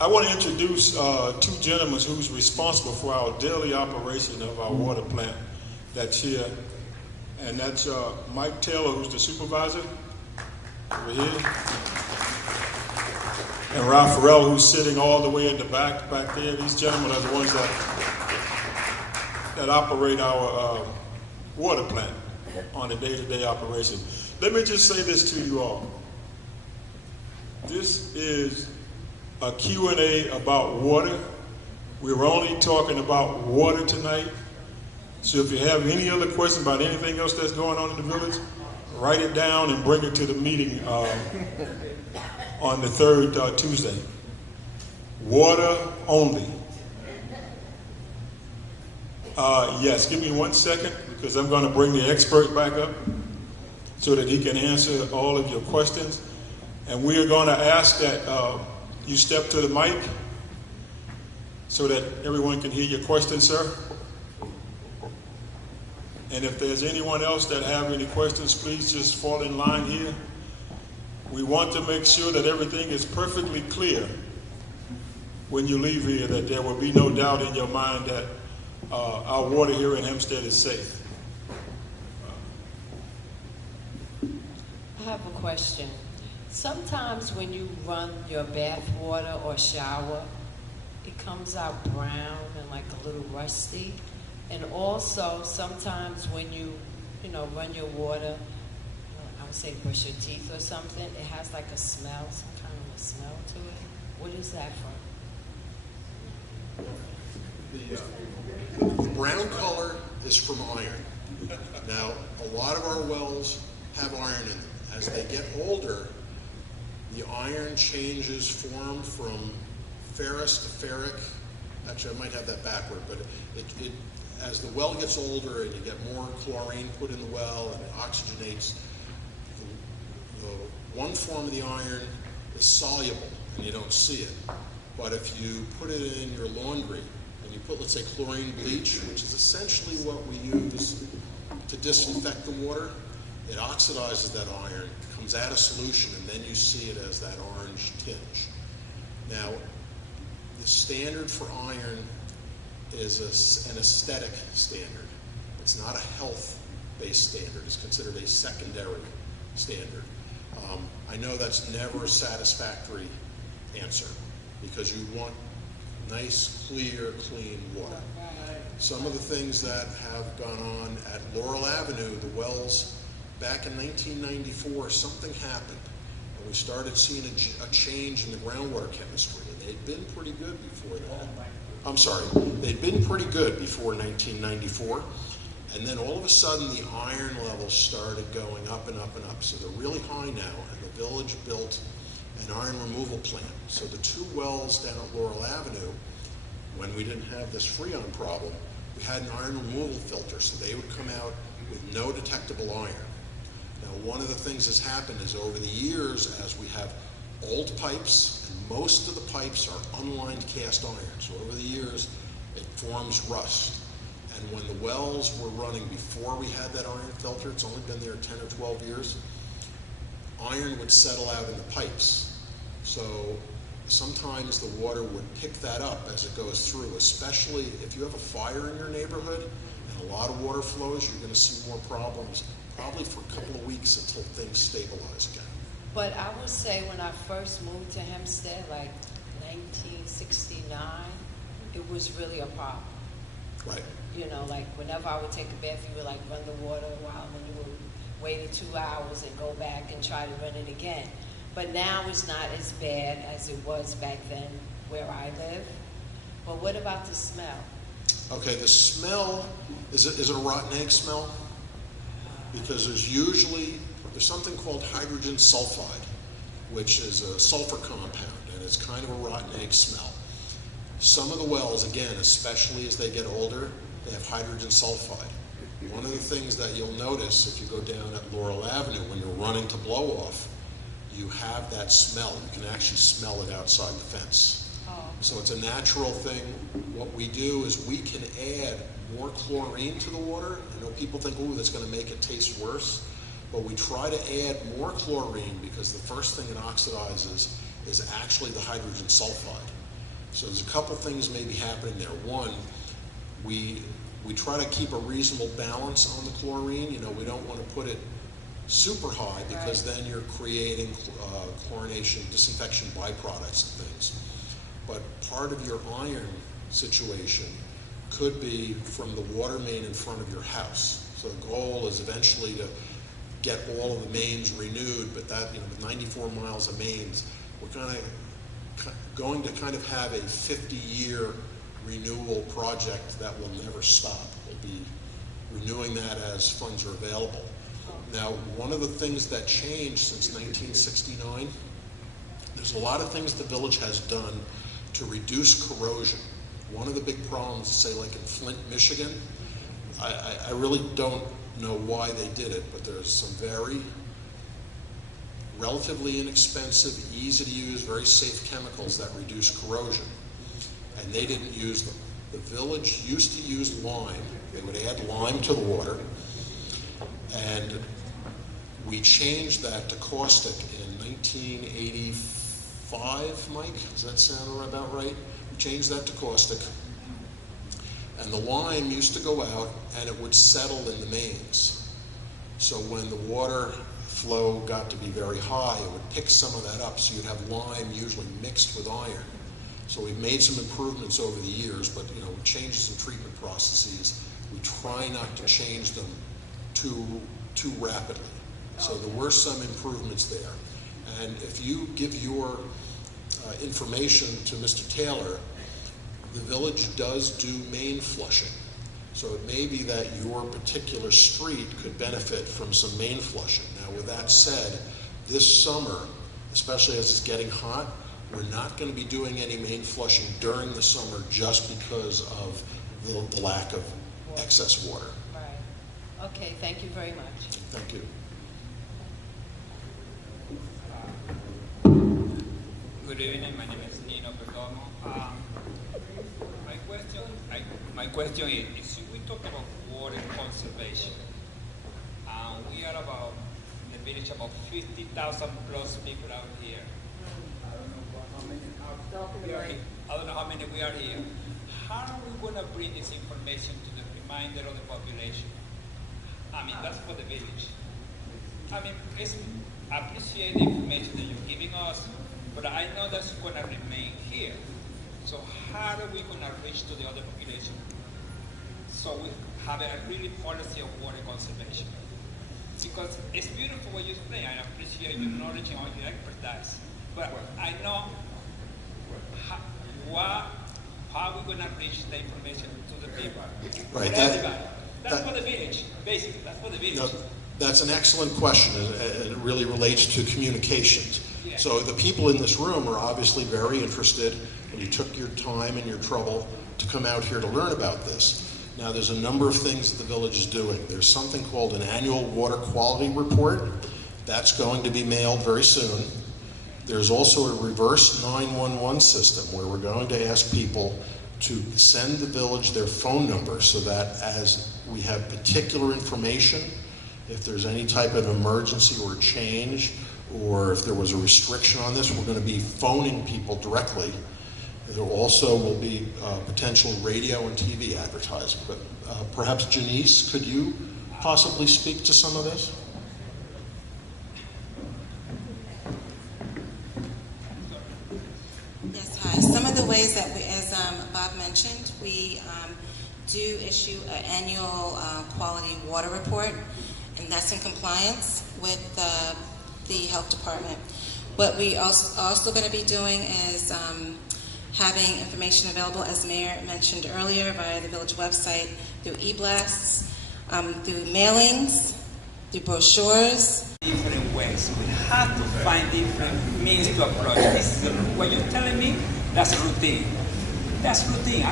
I want to introduce two gentlemen who's responsible for our daily operation of our water plant that's here. And that's Mike Taylor, who's the supervisor over here. And Ralph Farrell, who's sitting all the way in the back there. These gentlemen are the ones that operate our water plant on a day-to-day operation. Let me just say this to you all. This is a Q&A about water. We're only talking about water tonight. So if you have any other questions about anything else that's going on in the village, write it down and bring it to the meeting on the third Tuesday. Water only. Yes, give me 1 second because I'm going to bring the expert back up so that he can answer all of your questions. And we are going to ask that you step to the mic so that everyone can hear your question, sir. And if there's anyone else that have any questions, please just fall in line here. We want to make sure that everything is perfectly clear when you leave here, that there will be no doubt in your mind that our water here in Hempstead is safe. I have a question. Sometimes when you run your bath water or shower, it comes out brown and like a little rusty. And also, sometimes when you run your water, I would say brush your teeth or something, it has like a smell, some kind of a smell to it. What is that from? The brown color is from iron. Now, a lot of our wells have iron in them. As they get older, the iron changes form from ferrous to ferric. Actually, I might have that backward, but as the well gets older and you get more chlorine put in the well and it oxygenates, the one form of the iron is soluble and you don't see it. But if you put it in your laundry and you put, let's say, chlorine bleach, which is essentially what we use to disinfect the water, it oxidizes that iron, comes out of solution, and then you see it as that orange tinge. Now, the standard for iron is an aesthetic standard. It's not a health-based standard. It's considered a secondary standard. I know that's never a satisfactory answer because you want nice, clear, clean water. Some of the things that have gone on at Laurel Avenue, the wells, back in 1994, something happened, and we started seeing a change in the groundwater chemistry, and they'd been pretty good before that. I'm sorry, they'd been pretty good before 1994, and then all of a sudden the iron levels started going up and up and up, so they're really high now, and the village built an iron removal plant. So the two wells down at Laurel Avenue, when we didn't have this Freon problem, we had an iron removal filter, so they would come out with no detectable iron. Now, one of the things that's happened is over the years, as we have old pipes, and most of the pipes are unlined cast iron, so over the years, it forms rust. And when the wells were running before we had that iron filter, it's only been there 10 or 12 years, iron would settle out in the pipes. So sometimes the water would pick that up as it goes through, especially if you have a fire in your neighborhood and a lot of water flows, you're going to see more problems probably for a couple of weeks until things stabilize again. But I would say when I first moved to Hempstead, like 1969, it was really a problem. Right. You know, like whenever I would take a bath, you would like run the water a while, and then you would wait 2 hours and go back and try to run it again. But now it's not as bad as it was back then. where I live. But what about the smell? Okay, the smell, is it a rotten egg smell? Because there's something called hydrogen sulfide, which is a sulfur compound, and it's kind of a rotten egg smell. Some of the wells, again, especially as they get older, they have hydrogen sulfide. One of the things that you'll notice if you go down at Laurel Avenue when you're running to blow off, you have that smell. You can actually smell it outside the fence. Oh. So it's a natural thing. What we do is we can add more chlorine to the water. I know people think, ooh, that's going to make it taste worse. But we try to add more chlorine because the first thing it oxidizes is actually the hydrogen sulfide. So there's a couple things maybe happening there. One, we try to keep a reasonable balance on the chlorine. You know, we don't want to put it super high because then you're creating chlorination, disinfection byproducts and things. But part of your iron situation could be from the water main in front of your house. So the goal is eventually to get all of the mains renewed, but that, you know, with 94 miles of mains, we're going to kind of have a 50-year renewal project that will never stop. We'll be renewing that as funds are available. Now, one of the things that changed since 1969, there's a lot of things the village has done to reduce corrosion. One of the big problems, say like in Flint, Michigan, I really don't know why they did it, but there's some very relatively inexpensive, easy to use, very safe chemicals that reduce corrosion. And they didn't use them. The village used to use lime. They would add lime to the water. And we changed that to caustic in 1985, Mike? Does that sound about right? We changed that to caustic. And the lime used to go out and it would settle in the mains. So when the water flow got to be very high, it would pick some of that up. So you'd have lime usually mixed with iron. So we've made some improvements over the years, but you know, with changes in treatment processes, we try not to change them too rapidly. So there were some improvements there. And if you give your information to Mr. Taylor, the village does do main flushing. So it may be that your particular street could benefit from some main flushing. Now with that said, this summer, especially as it's getting hot, we're not going to be doing any main flushing during the summer just because of the lack of excess water. Right. Okay, thank you very much. Thank you. Good evening. My name is Nino Perdomo. My question is we talk about water conservation. We are about in the village about 50,000 plus people out here. I don't know how many we are here. How are we going to bring this information to the remainder of the population? I mean, that's for the village. I mean, I appreciate the information that you're giving us, but I know that's going to remain here. So how are we going to reach to the other population? So we have a really policy of water conservation. Because it's beautiful what you're saying. I appreciate your knowledge and all your expertise. But I know how are we going to reach the information to the people? Right. That's for the village, basically. That's for the village. No, that's an excellent question, and it really relates to communications. Yeah. So the people in this room are obviously very interested, and you took your time and your trouble to come out here to learn about this. Now, there's a number of things that the village is doing. There's something called an annual water quality report. That's going to be mailed very soon. There's also a reverse 911 system where we're going to ask people to send the village their phone number so that as we have particular information, if there's any type of emergency or change, or if there was a restriction on this, we're going to be phoning people directly. There also will be potential radio and TV advertising. But perhaps Janice, could you possibly speak to some of this? Yes, hi. Some of the ways that we, as Bob mentioned, we do issue an annual quality water report, and that's in compliance with the health department. What we also going to be doing is having information available, as Mayor mentioned earlier, via the village website, through e-blasts, through mailings, through brochures. Different ways. We have to find different means to approach. This is what you're telling me. That's routine. That's routine.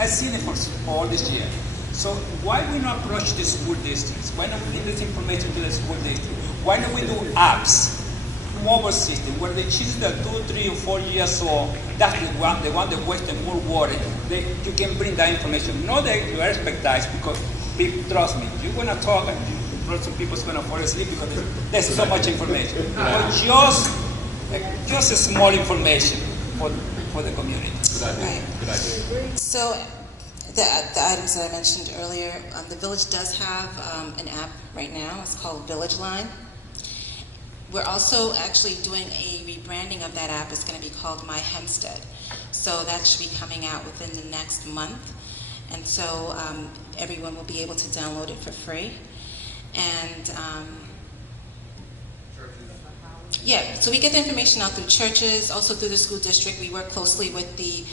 I've seen it for all this year. So why we not approach the school districts? Why not we give this information to the school district? Why don't we do apps, mobile system, where the children that 2, 3, or 4 years old, that's the one that wasting more water, you can bring that information. Not that you are expected, because people, trust me, you're gonna talk and some people's gonna fall asleep because there's so much information. But just a small information for the community. Right. So the items that I mentioned earlier, the village does have an app right now. It's called Village Line. We're also actually doing a rebranding of that app. It's going to be called My Hempstead. So that should be coming out within the next month. And so everyone will be able to download it for free. And yeah, so we get the information out through churches, also through the school district. We work closely with the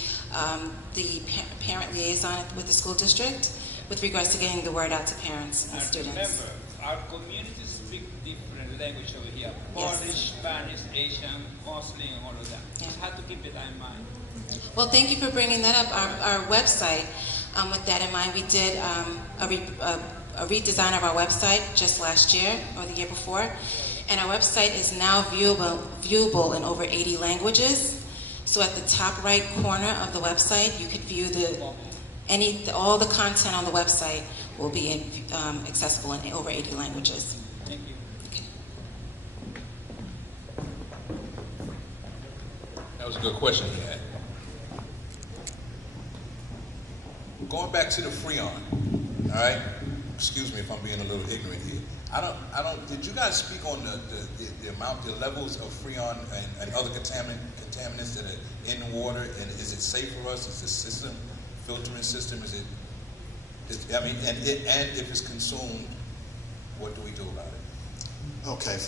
parent liaison with the school district with regards to getting the word out to parents and students. Remember, our communities speak different language over here. Yes. Polish, Spanish, Asian, Muslim, and all of that. Yeah. Just have to keep it in mind. Well, thank you for bringing that up. Our website, with that in mind, we did a redesign of our website just last year or the year before. And our website is now viewable in over 80 languages. So at the top right corner of the website, you could view all the content on the website will be accessible in over 80 languages. Thank you. Okay. That was a good question he had. Going back to the Freon, all right? Excuse me if I'm being a little ignorant here. Did you guys speak on the amount, the levels of Freon and other contaminants that are in the water, and is it safe for us? Is the system, filtering system, and if it's consumed, what do we do about it? Okay.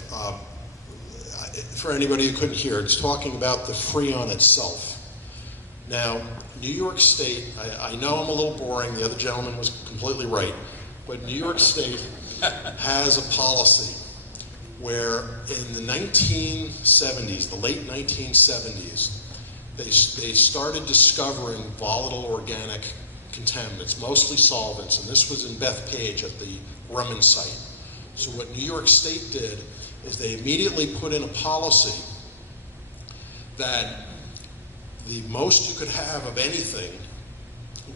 For anybody who couldn't hear, it's talking about the Freon itself. Now, New York State, I know I'm a little boring, the other gentleman was completely right, but New York State has a policy where in the 1970s, the late 1970s, they started discovering volatile organic contaminants, mostly solvents, and this was in Bethpage at the Rumman site. So what New York State did is they immediately put in a policy that the most you could have of anything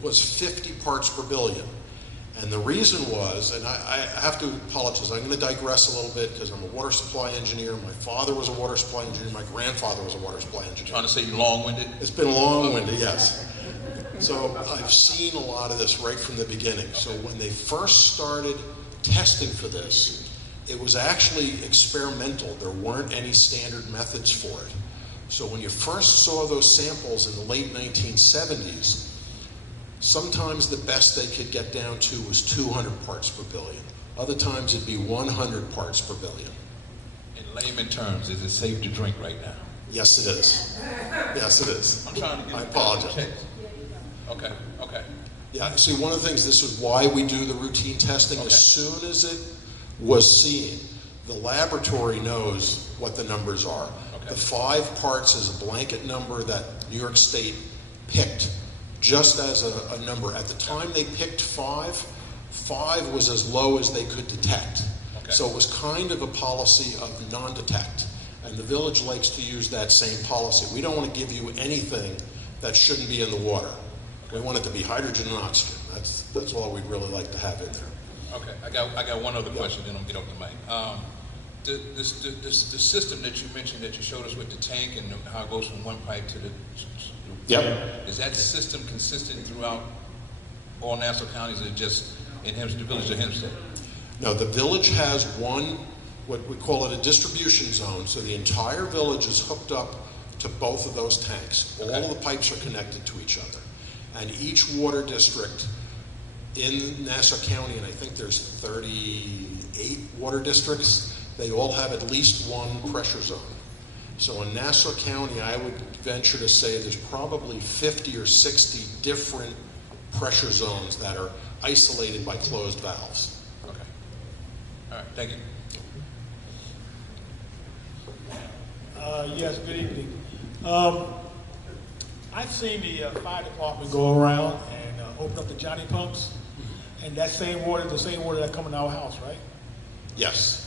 was 50 parts per billion. And the reason was, and I have to apologize, I'm going to digress a little bit because I'm a water supply engineer. My father was a water supply engineer. My grandfather was a water supply engineer. Trying to say you're long-winded? It's been long-winded, yes. So I've seen a lot of this right from the beginning. So when they first started testing for this, it was actually experimental. There weren't any standard methods for it. So when you first saw those samples in the late 1970s, sometimes the best they could get down to was 200 parts per billion. Other times it'd be 100 parts per billion. In layman terms, is it safe to drink right now? Yes, it is. Yes, it is. I'm trying to get I apologize. Okay. Yeah, see, one of the things, this is why we do the routine testing. Okay. As soon as it was seen, the laboratory knows what the numbers are. Okay. The 5 parts is a blanket number that New York State picked just as a number. At the time they picked 5 was as low as they could detect. Okay. So it was kind of a policy of non-detect. And the village likes to use that same policy. We don't want to give you anything that shouldn't be in the water. We want it to be hydrogen and oxygen. That's all we'd really like to have in there. Okay, I got one other question, then I'll get off the mic. The system that you mentioned, that you showed us with the tank and how it goes from one pipe to the Yep. Is that system consistent throughout all Nassau counties, or just in Hempstead, the village of Hempstead? No, the village has one, what we call it a distribution zone, so the entire village is hooked up to both of those tanks. All of the pipes are connected to each other. And each water district in Nassau County, and I think there's 38 water districts, they all have at least one pressure zone. So in Nassau County, I would venture to say there's probably 50 or 60 different pressure zones that are isolated by closed valves. Okay. All right, thank you. Yes, good evening. I've seen the fire department go around and open up the Johnny pumps, and that same water is the same water that comes in our house, right? Yes.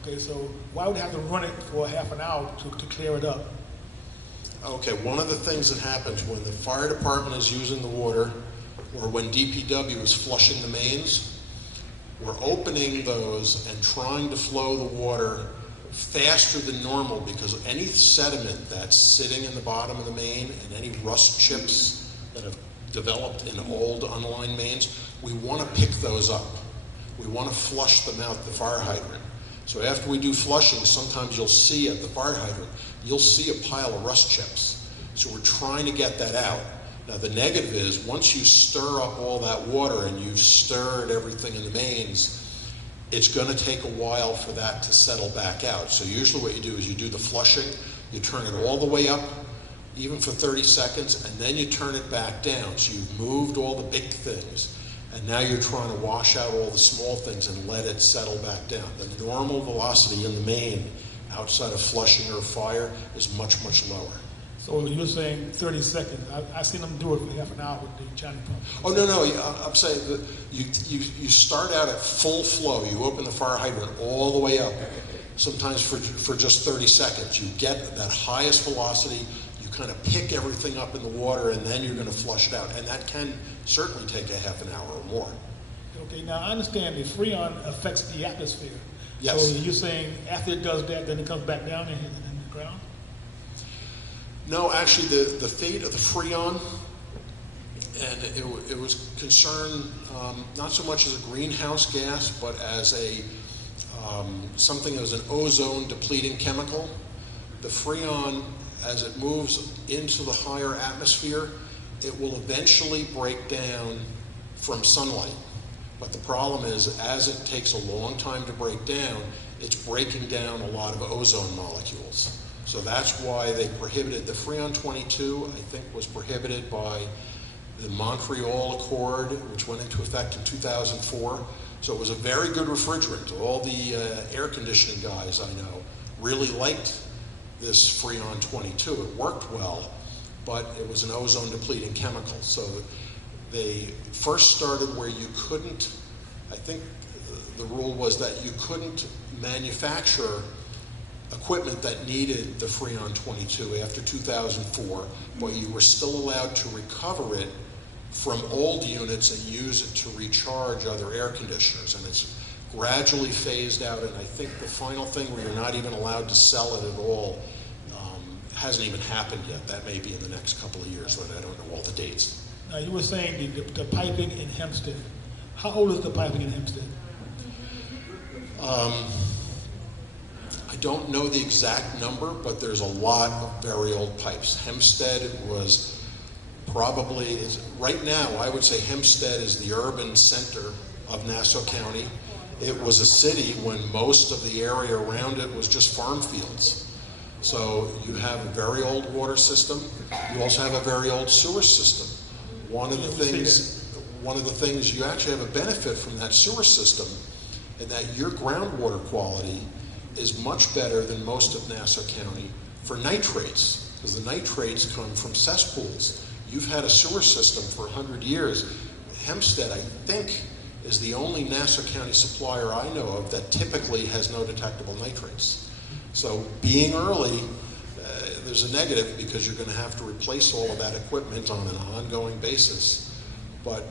Okay, so why would they have to run it for half an hour to clear it up? Okay, one of the things that happens when the fire department is using the water, or when DPW is flushing the mains, we're opening those and trying to flow the water faster than normal, because any sediment that's sitting in the bottom of the main and any rust chips that have developed in old unlined mains, we want to pick those up. We want to flush them out the fire hydrant. So after we do flushing, sometimes you'll see at the fire hydrant, you'll see a pile of rust chips. So we're trying to get that out. Now the negative is, once you stir up all that water and you've stirred everything in the mains, it's going to take a while for that to settle back out. So usually what you do is you do the flushing, you turn it all the way up, even for 30 seconds, and then you turn it back down. So you've moved all the big things, and now you're trying to wash out all the small things and let it settle back down. The normal velocity in the main outside of flushing or fire is much, much lower. So you're saying 30 seconds. I've seen them do it for half an hour with the Johnny pump. Oh, no, I'm saying that you start out at full flow. You open the fire hydrant all the way up, sometimes for just 30 seconds. You get that highest velocity, you kind of pick everything up in the water, and then you're going to flush it out. And that can certainly take a half an hour or more. Okay, now I understand the Freon affects the atmosphere. Yes. So you're saying after it does that, then it comes back down in the ground? No, actually, the fate of the Freon, and it was concerned not so much as a greenhouse gas, but as a something as an ozone depleting chemical. The Freon, as it moves into the higher atmosphere, it will eventually break down from sunlight. But the problem is, as it takes a long time to break down, it's breaking down a lot of ozone molecules. So that's why they prohibited the Freon 22, I think was prohibited by the Montreal Accord, which went into effect in 2004. So it was a very good refrigerant. All the air conditioning guys I know really liked this Freon 22. It worked well, but it was an ozone depleting chemical. So they first started where you couldn't, I think the rule was that you couldn't manufacture equipment that needed the Freon 22 after 2004, but you were still allowed to recover it from old units and use it to recharge other air conditioners. And it's gradually phased out, and I think the final thing where you're not even allowed to sell it at all hasn't even happened yet. That may be in the next couple of years, but I don't know all the dates. Now you were saying the piping in Hempstead. How old is the piping in Hempstead? I don't know the exact number, but there's a lot of very old pipes. Hempstead was probably, right now, I would say Hempstead is the urban center of Nassau County. It was a city when most of the area around it was just farm fields. So you have a very old water system. You also have a very old sewer system. One of the things you actually have a benefit from that sewer system, and that your groundwater quality is much better than most of Nassau County for nitrates, because the nitrates come from cesspools. You've had a sewer system for 100 years. Hempstead, I think, is the only Nassau County supplier I know of that typically has no detectable nitrates. So being early, there's a negative because you're going to have to replace all of that equipment on an ongoing basis. But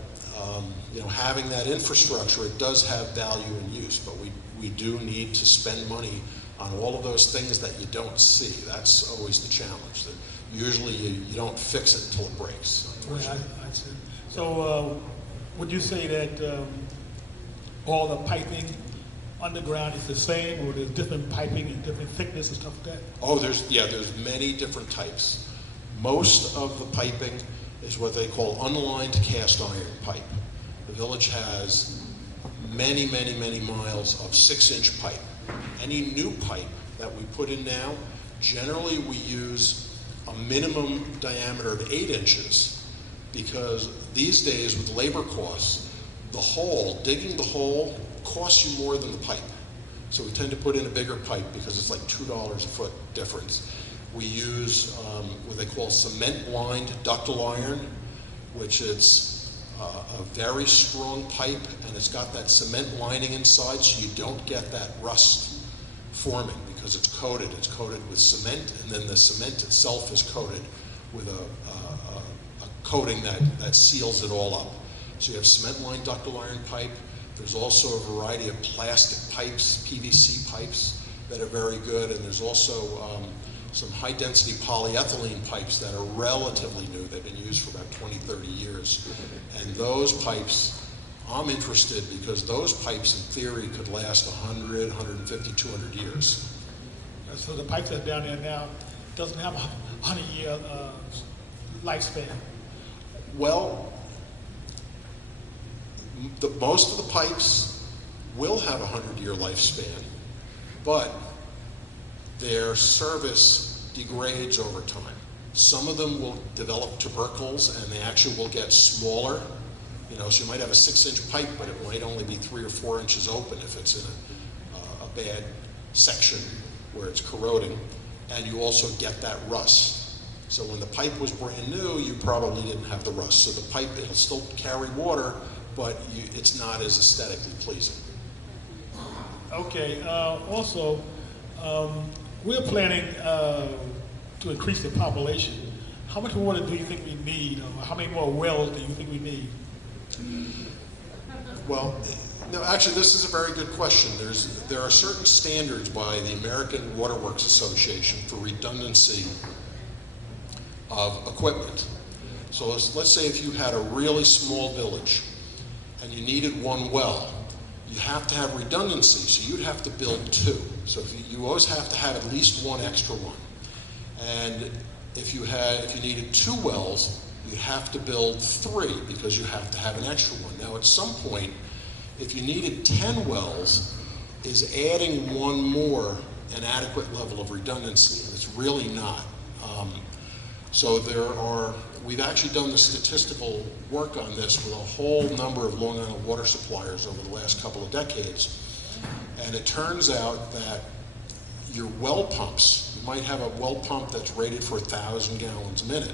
having that infrastructure, it does have value and use, but we do need to spend money on all of those things that you don't see. That's always the challenge. That usually you don't fix it until it breaks. Right, I see. So would you say that all the piping underground is the same, or there's different piping and different thickness and stuff like that? Oh, there's many different types. Most of the piping is what they call unlined cast iron pipe. The village has many, many, many miles of 6-inch pipe. Any new pipe that we put in now Generally, we use a minimum diameter of 8 inches because these days with labor costs, digging the hole costs you more than the pipe. So we tend to put in a bigger pipe because it's like $2 a foot difference. We use what they call cement-lined ductile iron, which is a very strong pipe, and it's got that cement lining inside so you don't get that rust forming because it's coated. It's coated with cement, and then the cement itself is coated with a coating that seals it all up. So you have cement-lined ductile iron pipe. There's also a variety of plastic pipes, PVC pipes, that are very good, and there's also some high-density polyethylene pipes that are relatively new. They've been used for about 20, 30 years. And those pipes, I'm interested because those pipes, in theory, could last 100, 150, 200 years. So the pipe that's down there now doesn't have a 100-year lifespan? Well, most of the pipes will have a 100-year lifespan, but their service degrades over time. Some of them will develop tubercles and they actually will get smaller. So you might have a 6-inch pipe, but it might only be 3 or 4 inches open if it's in a bad section where it's corroding. And you also get that rust. So when the pipe was brand new, you probably didn't have the rust. So the pipe, it'll still carry water, but it's not as aesthetically pleasing. Okay, also, we're planning to increase the population. How much water do you think we need, or how many more wells do you think we need? Well, no, actually, this is a very good question. There are certain standards by the American Waterworks Association for redundancy of equipment. So let's say if you had a really small village and you needed 1 well, you have to have redundancy, so you'd have to build 2. So you always have to have at least 1 extra one. And if you needed 2 wells, you'd have to build 3 because you have to have an extra one. Now at some point, if you needed 10 wells, is adding 1 more an adequate level of redundancy? And it's really not. So we've actually done the statistical work on this with a whole number of Long Island water suppliers over the last couple of decades. And it turns out that your well pumps, you might have a well pump that's rated for 1,000 gallons a minute.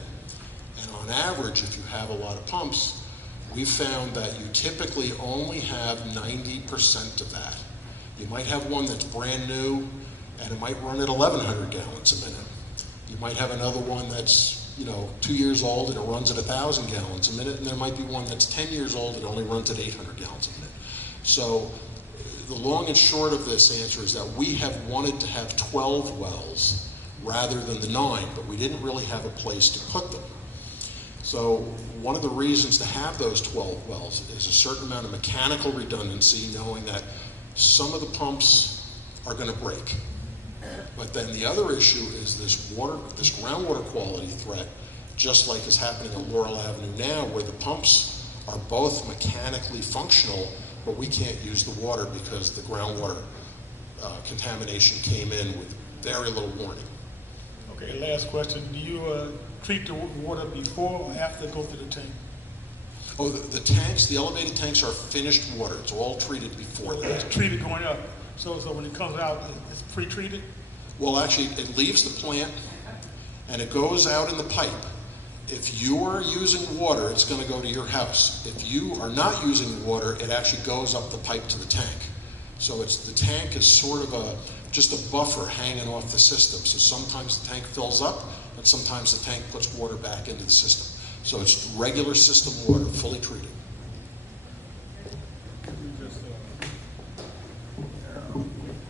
And on average, if you have a lot of pumps, we've found that you typically only have 90% of that. You might have one that's brand new and it might run at 1,100 gallons a minute. You might have another one that's 2 years old and it runs at 1,000 gallons a minute, and there might be one that's 10 years old and only runs at 800 gallons a minute. So the long and short of this answer is that we have wanted to have 12 wells rather than the 9, but we didn't really have a place to put them. So one of the reasons to have those 12 wells is a certain amount of mechanical redundancy, knowing that some of the pumps are going to break. But then the other issue is this groundwater quality threat, just like is happening on Laurel Avenue now, where the pumps are both mechanically functional, but we can't use the water because the groundwater contamination came in with very little warning. Okay, last question. Do you treat the water before or after it goes to the tank? Oh, the tanks, the elevated tanks are finished water. It's all treated before that. It's treated going up. So when it comes out, it's pre-treated? Well, actually, it leaves the plant and it goes out in the pipe. If you're using water, it's going to go to your house. If you are not using water, it actually goes up the pipe to the tank. So the tank is sort of just a buffer hanging off the system. So sometimes the tank fills up and sometimes the tank puts water back into the system. So it's regular system water, fully treated.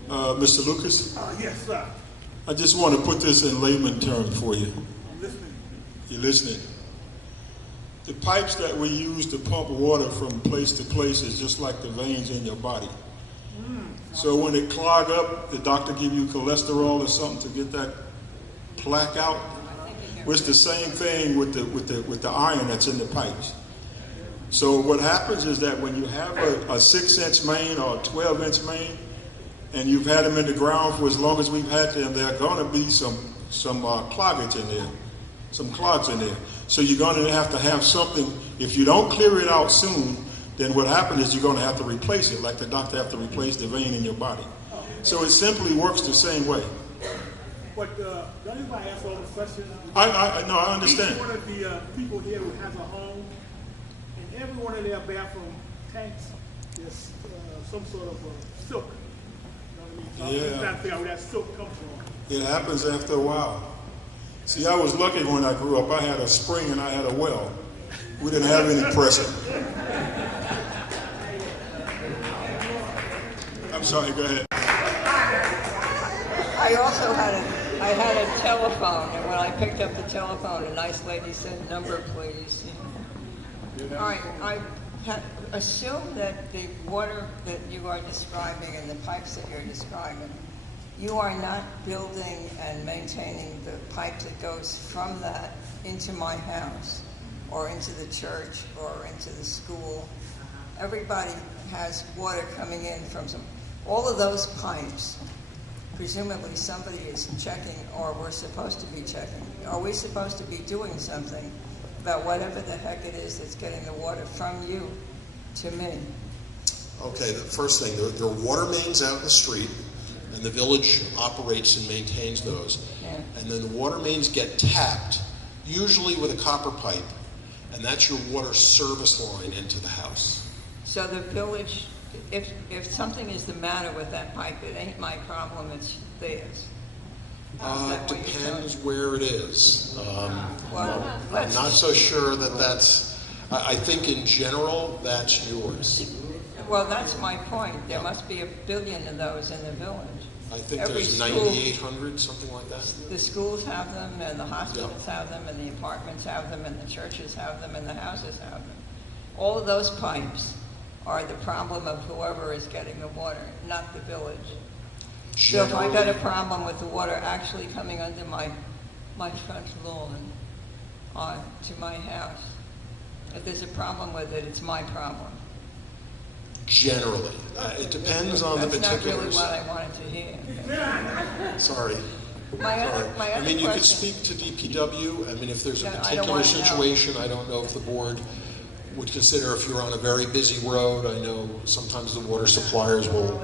Mr. Lucas? Yes, sir. I just want to put this in layman terms for you. I'm listening. You're listening? The pipes that we use to pump water from place to place is just like the veins in your body. So when it clog up, the doctor give you cholesterol or something to get that plaque out. Well, it's the same thing with the iron that's in the pipes. So what happens is that when you have a 6-inch main or a 12-inch main, and you've had them in the ground for as long as we've had them, there are going to be some cloggage in there, some clogs in there. So you're going to have something. If you don't clear it out soon, then what happens is you're going to have to replace it, like the doctor have to replace the vein in your body. So it simply works the same way. But don't you ask all the questions? I understand. Each one of the people here who has a home, in every one of their bathroom tanks, there's some sort of silk. You know what I mean? So I'm trying to figure out where that silk comes from. It happens after a while. See, I was lucky when I grew up. I had a spring and I had a well. We didn't have any pressure. I'm sorry, go ahead. I also had a telephone, and when I picked up the telephone, a nice lady said, "Number, please." All right, I assume that the water that you are describing and the pipes that you're describing, you are not building and maintaining the pipe that goes from that into my house or into the church or into the school. Everybody has water coming in from all of those pipes. Presumably somebody is checking, or we're supposed to be checking. Are we supposed to be doing something about whatever the heck it is that's getting the water from you to me? Okay, the first thing, there are water mains out in the street, and the village operates and maintains those. Yeah. And then the water mains get tapped, usually with a copper pipe, and that's your water service line into the house. So the village, if something is the matter with that pipe, it ain't my problem, it's theirs. Depends where it is. Well, I'm not so sure that's, I think in general, that's yours. Well, that's my point. There must be 1 billion of those in the village. I think Every there's school- 9,800, something like that. The schools have them, and the hospitals have them, and the apartments have them, and the churches have them, and the houses have them. All of those pipes are the problem of whoever is getting the water, not the village. So if I got a problem with the water actually coming under my front lawn to my house, if there's a problem with it, it's my problem. Generally. It depends on the That's not really particulars. what I wanted to hear. Sorry. My Sorry. other I mean, you could question- speak to DPW. I mean, if there's a Yeah, I don't particular wanna know. situation, I don't know if the board would consider if you're on a very busy road. I know sometimes the water suppliers will.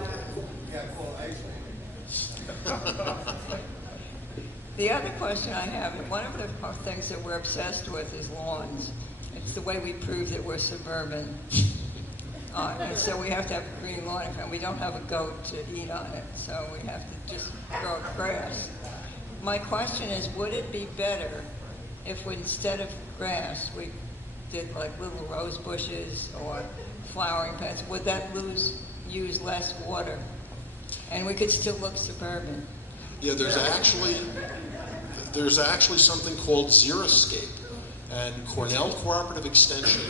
The other question I have, and one of the things that we're obsessed with is lawns. It's the way we prove that we're suburban. And so we have to have green lawn, and we don't have a goat to eat on it, so we have to just grow grass. My question is, would it be better if we, instead of grass, we did like little rose bushes or flowering plants? Would that use less water? And we could still look suburban. Yeah, there's actually something called Xeriscape, and Cornell Cooperative Extension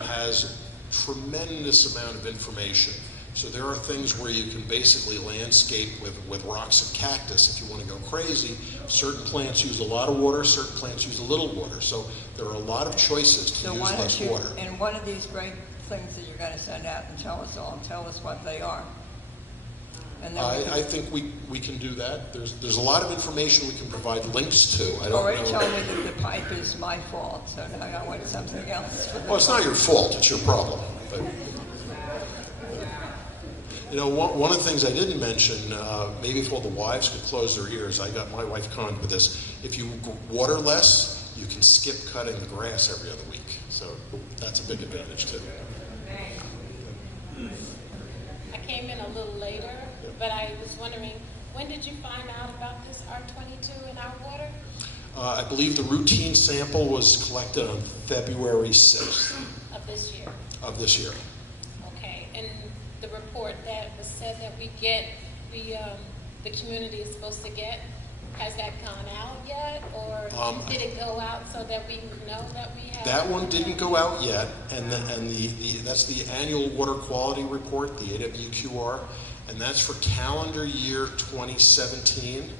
has tremendous amount of information. So there are things where you can basically landscape with rocks and cactus if you want to go crazy. Certain plants use a lot of water, certain plants use a little water. So there are a lot of choices to So use why less don't you, water. in one of these great things that you're going to send out and tell us what they are. And then we can- I think we can do that. There's a lot of information we can provide links to. I don't already know. told me that the pipe is my fault, so now I want something else. For the Well, it's not your fault, it's your problem. But, you know, one of the things I didn't mention, maybe if all the wives could close their ears, I got my wife conned with this. If you water less, you can skip cutting the grass every other week. So that's a big advantage too. I came in a little later, but I was wondering, when did you find out about this R22 in our water? I believe the routine sample was collected on February 6th Of this year? of this year. Okay, and the report that was said that the community is supposed to get, has that gone out yet? Or did it go out so that we would know that we have? That one didn't go out yet, and that's the annual water quality report, the AWQR, and that's for calendar year 2017.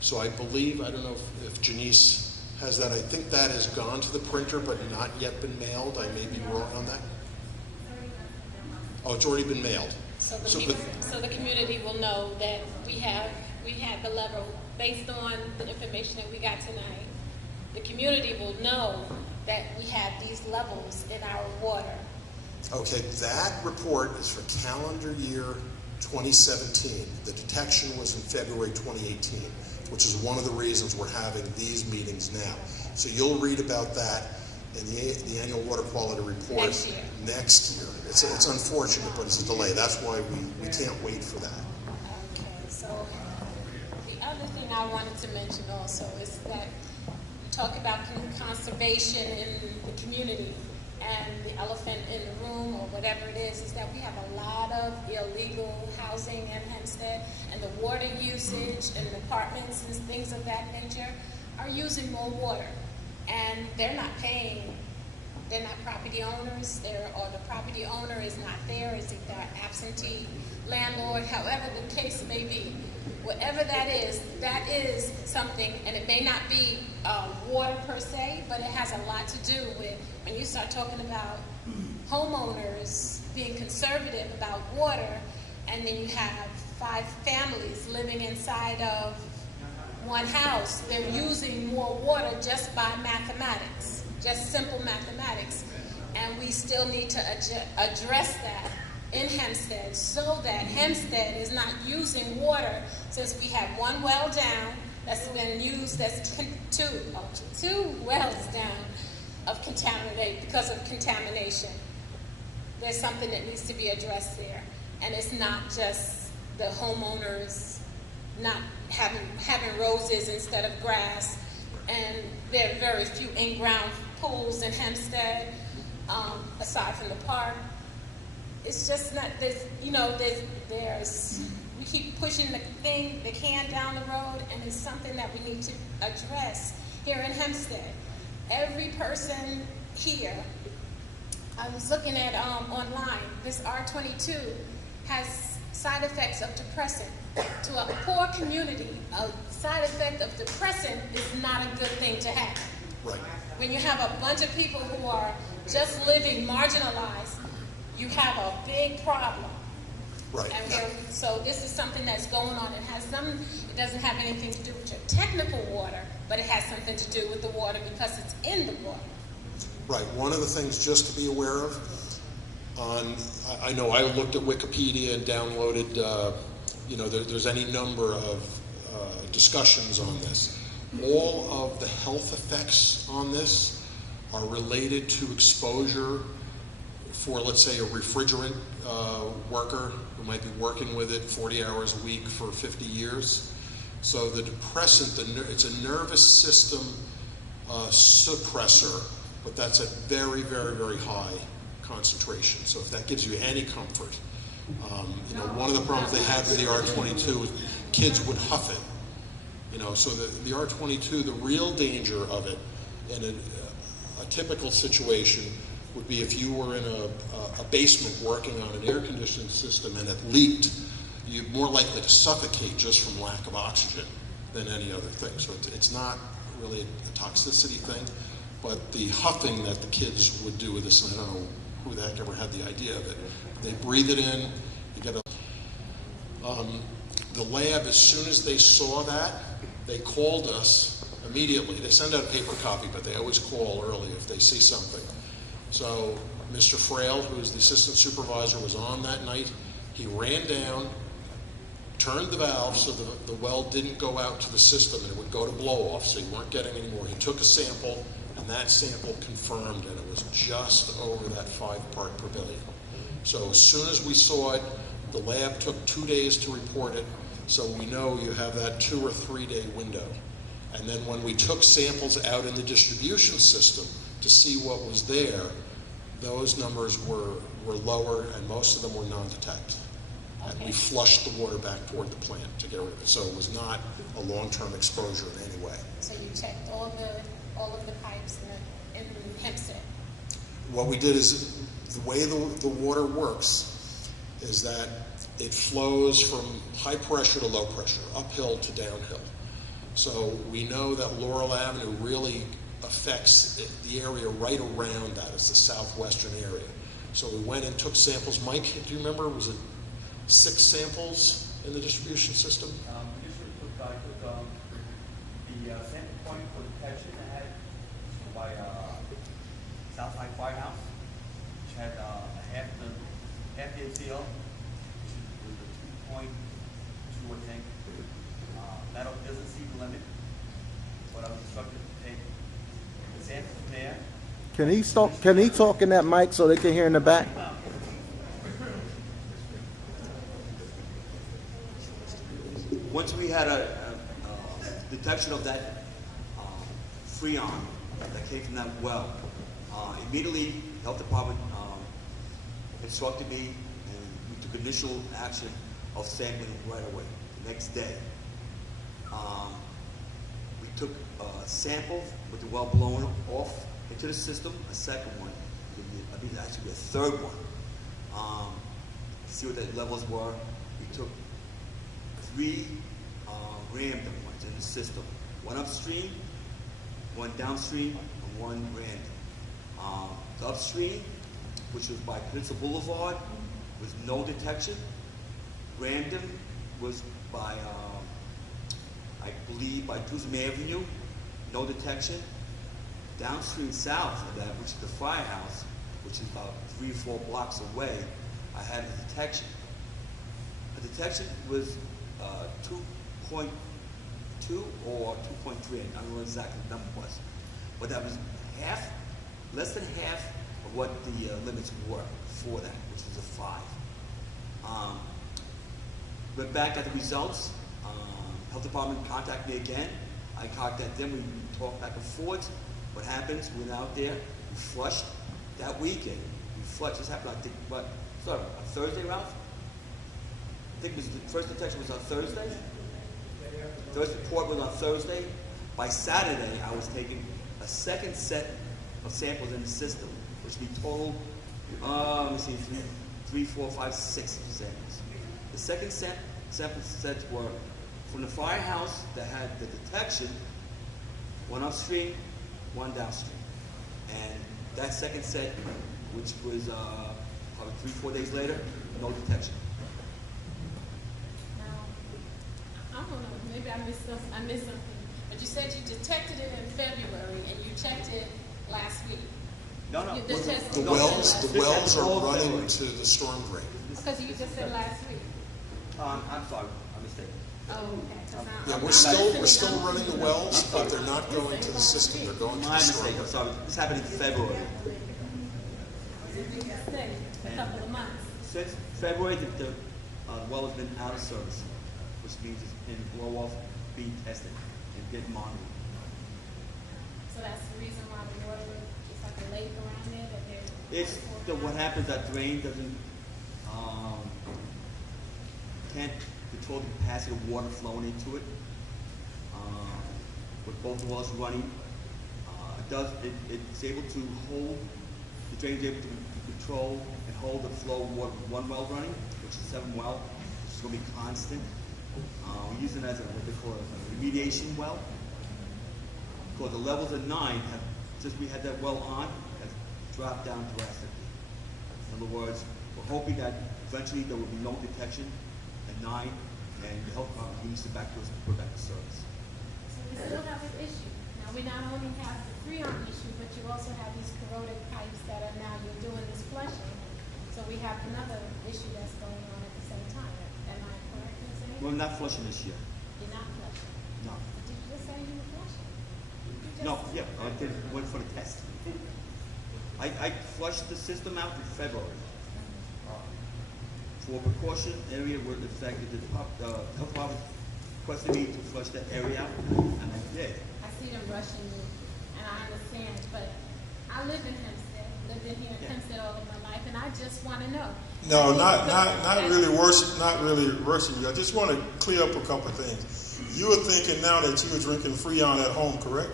So I believe, I don't know if Janice has that, I think that has gone to the printer but not yet been mailed. I may be wrong on that. Oh, it's already been mailed. So the So people, the- so the community will know that we had the level based on the information that we got tonight. The community will know that we have these levels in our water. Okay, that report is for calendar year 2017. The detection was in February 2018, which is one of the reasons we're having these meetings now. So you'll read about that in the annual water quality report Next year. next year. It's unfortunate, but it's a delay. That's why we can't wait for that. Okay, so the other thing I wanted to mention also is that you talk about conservation in the community, and the elephant in the room or whatever it is that we have a lot of illegal housing in Hempstead, and the water usage and apartments and things of that nature are using more water, and they're not paying. They're not property owners, or the property owner is not there, is either absentee landlord, however the case may be. Whatever that is something, and it may not be water per se, but it has a lot to do with when you start talking about homeowners being conservative about water, and then you have 5 families living inside of one house. They're using more water just by mathematics. Just simple mathematics, and we still need to address that in Hempstead so that Hempstead is not using water, since we have one well down that's been used, that's two wells down of because of contamination. There's something that needs to be addressed there, and it's not just the homeowners not having roses instead of grass, and there are very few in-ground pools in Hempstead, aside from the park. It's just not, we keep pushing the can down the road, and it's something that we need to address here in Hempstead. Every person here, I was looking at online, this R22 has side effects of depressant. To a poor community, a side effect of depressant is not a good thing to have. Right. When you have a bunch of people who are just living marginalized, you have a big problem. Right. So this is something that's going on. It doesn't have anything to do with your technical water, but it has something to do with the water because it's in the water. Right. One of the things just to be aware of, I know I looked at Wikipedia and downloaded, there's any number of discussions on this. All of the health effects on this are related to exposure for, let's say, a refrigerant worker who might be working with it 40 hours a week for 50 years. So the depressant, it's a nervous system suppressor, but that's at very, very, very high concentration. So if that gives you any comfort, one of the problems they had with the R22 was kids would huff it. So the R22, the real danger of it in a typical situation would be if you were in a basement working on an air conditioning system and it leaked, you're more likely to suffocate just from lack of oxygen than any other thing. So it's not really a toxicity thing, but the huffing that the kids would do with this, and I don't know who the heck ever had the idea of it. They breathe it in, you get the lab, as soon as they saw that, they called us immediately. They send out a paper copy, but they always call early if they see something. So Mr. Frail, who is the assistant supervisor, was on that night. He ran down, turned the valve so the well didn't go out to the system and it would go to blow off, so you weren't getting any more. He took a sample, and that sample confirmed, and it was just over that 5 part per billion. So as soon as we saw it, the lab took 2 days to report it, so we know you have that 2 or 3 day window. And then when we took samples out in the distribution system to see what was there, those numbers were lower, and most of them were non-detect. And we flushed the water back toward the plant to get rid of it. So it was not a long-term exposure in any way. So you checked all of the pipes in Hempstead. What we did is, the way the water works is that it flows from high pressure to low pressure, uphill to downhill. So we know that Laurel Avenue really affects the area right around that. It's the southwestern area. So we went and took samples. Mike, do you remember, was it 6 samples in the distribution system? Usually I took the sample point for detection I had by Southside Firehouse, which had half the ACL, which was a 2.2, I think. That doesn't see the limit, but I was instructed to take the sample from there. Can he talk in that mic so they can hear in the back? Once we had a detection of that freon that came from that well, immediately the health department instructed me, and we took initial action of sampling right away, the next day. We took a sample with the well blown off into the system, a second one, I think actually a third one, to see what the levels were. We took 3 random ones in the system. 1 upstream, 1 downstream, and 1 random. The upstream, which was by Peninsula Boulevard, with no detection. Random was by, I believe, by Tuesday Avenue, no detection. Downstream south of that, which is the firehouse, which is about 3 or 4 blocks away, I had a detection. The detection was 2.2 or 2.3, I don't know exactly what the number was. But that was less than half of what the limits were for that, which was a 5. Went back at the results. Health department contacted me again. I contacted them, we talked back and forth. What happens, we went out there, we flushed that weekend. We flushed, this happened, I think, on Thursday, Ralph? I think it was, the first detection was on Thursday. First report was on Thursday. By Saturday, I was taking a second set of samples in the system, which we total, let me see, 3, 4, 5, 6 samples. The second sample sets were from the firehouse that had the detection, 1 upstream, 1 downstream. And that second set, which was probably 3, 4 days later, no detection. I don't know, maybe I missed something. But you said you detected it in February and you checked it last week. No. The wells are running to the storm drain. Because you just said last week. I'm sorry, I'm mistaken. Oh, okay. Yeah, we're still running the wells, but they're not going to the system. They're going to My the storm mistake, I'm drain. sorry. This happened in February. A couple of months. Since February, the well has been out of service, which means it's in blow-off, being tested, and getting monitored. So that's the reason why the water is like a lake around there that there's. What happens, that drain doesn't, can't control the capacity of water flowing into it. With both wells running, it's able to hold, the drain is able to control and hold the flow of water with 1 well running, which is 7 well, which is going to be constant. We use it as what they call a remediation well. Because the levels at 9 have, since we had that well on, has dropped down drastically. In other words, we're hoping that eventually there will be no detection at 9, and the health department needs to put back to service. So we still have an issue. Now, we not only have the freon issue, but you also have these corroded pipes that are now, you're doing this flushing. So we have another issue that's going on at the same time. Am I correct in saying? We're not flushing this year. You're not flushing. No. Did you just say you were flushing? No, yeah, I went for the test. I flushed the system out in February. For precaution area where the fact that the health department requested me to flush that area out, and I did. I see them rushing you, and I understand, but I live in Hempstead, lived in here in Hempstead all of my life, and I just want to know. No, not really rushing you. I just want to clear up a couple of things. You are thinking now that you are drinking Freon at home, correct?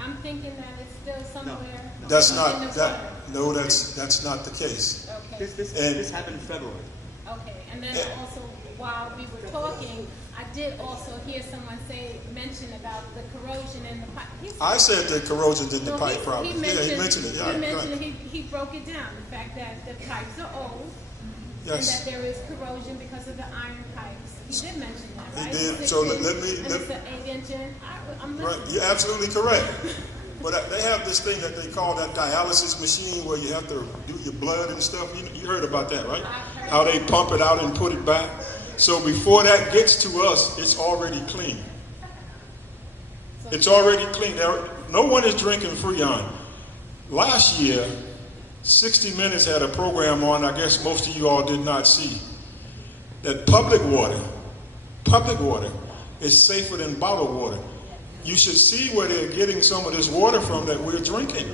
I'm thinking that it's still somewhere. No. That's in not the that. water. No, that's not the case. Okay. This happened in February. Okay, and then also while we were talking, I did also hear someone mention about the corrosion in the pipe. I said that corrosion in the pipe problem. He mentioned it. Yeah, he mentioned he broke it down. The fact that the pipes are old, Yes. And that there is corrosion because of the iron pipes. He did mention that, right? He did. So let me. It's an 8-inch. I'm Right, listening. you're absolutely correct. But they have this thing that they call that dialysis machine where you have to do your blood and stuff. You heard about that, right? How they pump it out and put it back. So before that gets to us, it's already clean. It's already clean. No one is drinking Freon. Last year, 60 Minutes had a program on, I guess most of you all did not see, that public water is safer than bottled water. You should see where they're getting some of this water from that we're drinking.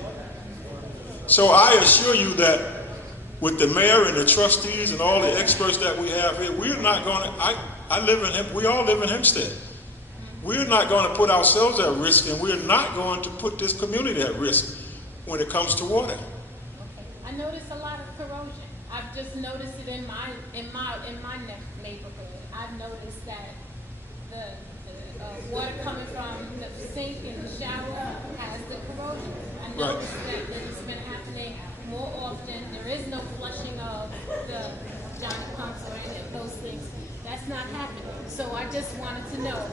So I assure you that with the mayor and the trustees and all the experts that we have here, we're not going to, we all live in Hempstead. We're not going to put ourselves at risk, and we're not going to put this community at risk when it comes to water. Okay. I notice a lot of corrosion. I've just noticed it in my neighborhood. I've noticed that the water coming from the sink and the shower has the corrosion. I noticed that it's been happening more often. There is no flushing of the giant pumps or any of those things. That's not happening. So I just wanted to know,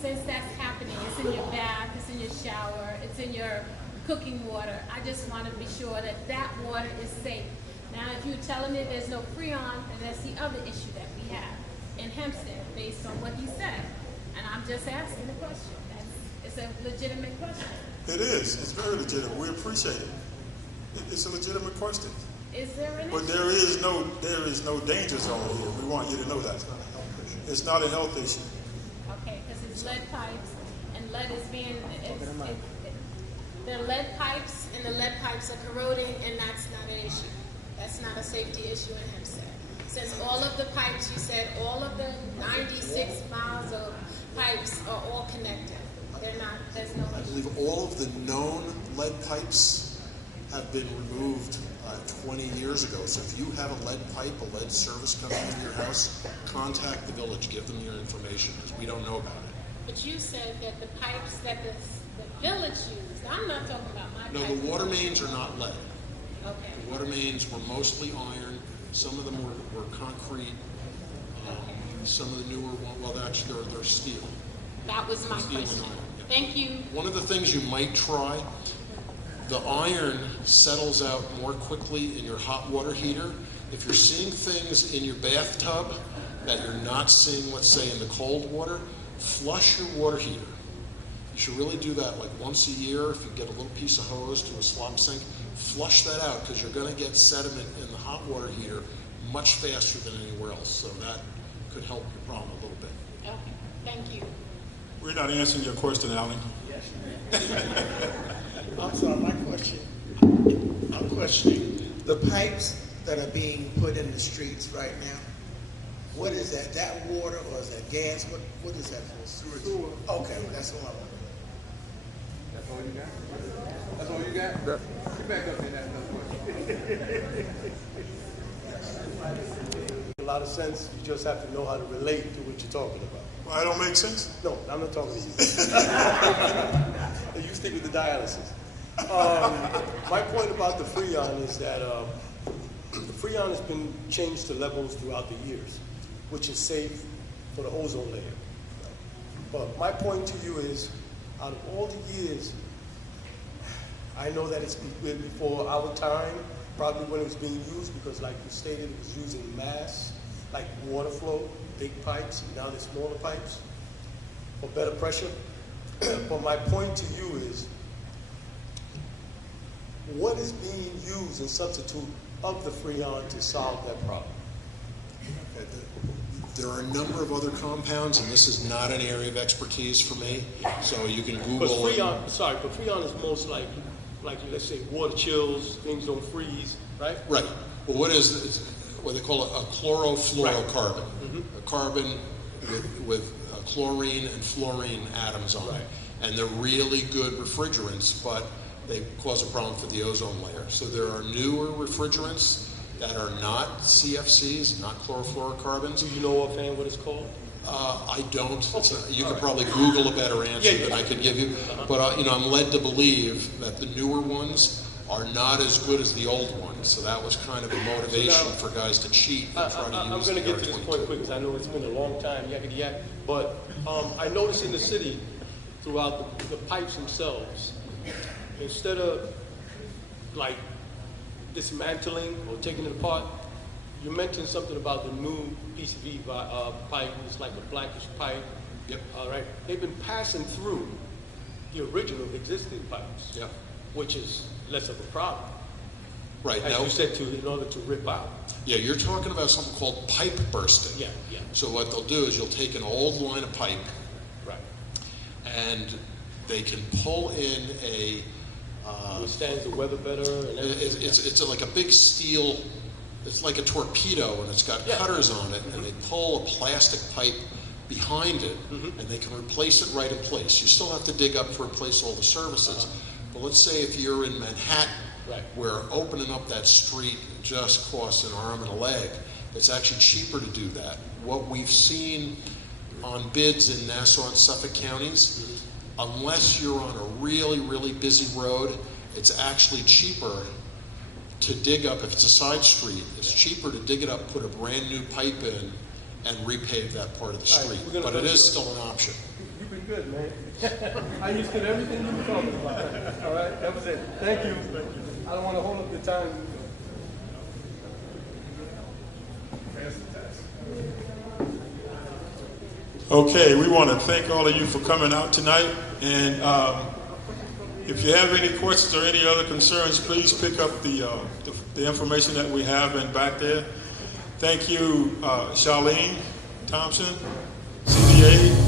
since that's happening, it's in your bath, it's in your shower, it's in your cooking water, I just want to be sure that that water is safe. Now, if you're telling me there's no Freon, then that's the other issue that we have in Hempstead, based on what he said. And I'm just asking the question. It's a legitimate question. It is. It's very legitimate. We appreciate it. It's a legitimate question. Is there an But issue? there is no danger zone here. We want you to know that. It's not a health issue. Okay, because it's lead pipes, and lead is being, they're lead pipes, and the lead pipes are corroding, and that's not an issue. That's not a safety issue in Hempstead. Since all of the pipes, you said all of the 96 miles of pipes are all connected. They're not, there's no I issue. believe all of the known lead pipes have been removed 20 years ago. So if you have a lead pipe, a lead service coming into your house, contact the village, give them your information, because we don't know about it. But you said that the pipes that the village used, I'm not talking about my No, pipes. the water mains are not lead. Okay. The water mains were mostly iron. Some of them were concrete. Some of the newer ones, well, actually, they're steel. That was my Steel and question. iron, yeah. Thank you. One of the things you might try, the iron settles out more quickly in your hot water heater. If you're seeing things in your bathtub that you're not seeing, let's say, in the cold water, flush your water heater. You should really do that like once a year. If you get a little piece of hose to a slop sink, flush that out, because you're going to get sediment in the hot water heater much faster than anywhere else. So that could help your problem a little bit. Okay. Thank you. We're not answering your question, Alan. I'm sorry, my question. I'm questioning the pipes that are being put in the streets right now. What is that? That water or is that gas? What is that for? Sewer. Okay, that's all I want. That's all you got? That's all you got? Get back up in that question. A lot of sense. You just have to know how to relate to what you're talking about. Well, that don't make sense? No, I'm not talking to you. You stick with the dialysis. My point about the Freon is that the Freon has been changed to levels throughout the years, which is safe for the ozone layer. But my point to you is, out of all the years, I know that it's been before our time, probably when it was being used, because like you stated, it was using mass, like water flow, big pipes, now they're smaller pipes for better pressure. But my point to you is, what is being used in substitute of the Freon to solve that problem? There are a number of other compounds, and this is not an area of expertise for me, so you can Google it. But Freon is most like let's say water chills, things don't freeze, right? Right. Well, what is what they call a chlorofluorocarbon? Right. Mm-hmm. A carbon with chlorine and fluorine atoms on it. And they're really good refrigerants, but they cause a problem for the ozone layer. So there are newer refrigerants that are not CFCs, not chlorofluorocarbons. Do you know offhand what it's called? I don't. Okay. You could probably Google a better answer than I could give you. But I'm led to believe that the newer ones are not as good as the old ones. So that was kind of a motivation for guys to cheat and try to I'm use going to the get to this point quick because I know it's been a long time, yakety yak. But I noticed in the city, throughout the pipes themselves, instead of like dismantling or taking it apart, you mentioned something about the new PCV pipe. It's like a blackish pipe. Yep. All right. They've been passing through the original existing pipes. Yep. Which is less of a problem. Right. As now, you said, in order to rip out. Yeah, you're talking about something called pipe bursting. Yeah, yeah. So what they'll do is you'll take an old line of pipe, right, and they can pull in a. Withstands the weather better. And it's like a big steel. It's like a torpedo, and it's got cutters on it, and they pull a plastic pipe behind it, and they can replace it right in place. You still have to dig up to replace all the services. But let's say if you're in Manhattan, where opening up that street just costs an arm and a leg, it's actually cheaper to do that. What we've seen on bids in Nassau and Suffolk counties, unless you're on a really, really busy road, it's actually cheaper to dig up, if it's a side street, it's cheaper to dig it up, put a brand new pipe in, and repave that part of the street. But it is still an option. You've been good, man. I used to everything you were talking about. All right, that was it. Thank you. I don't want to hold up the time. Okay, we want to thank all of you for coming out tonight. And if you have any questions or any other concerns, please pick up the information that we have in back there. Thank you, Charlene Thompson, CDA.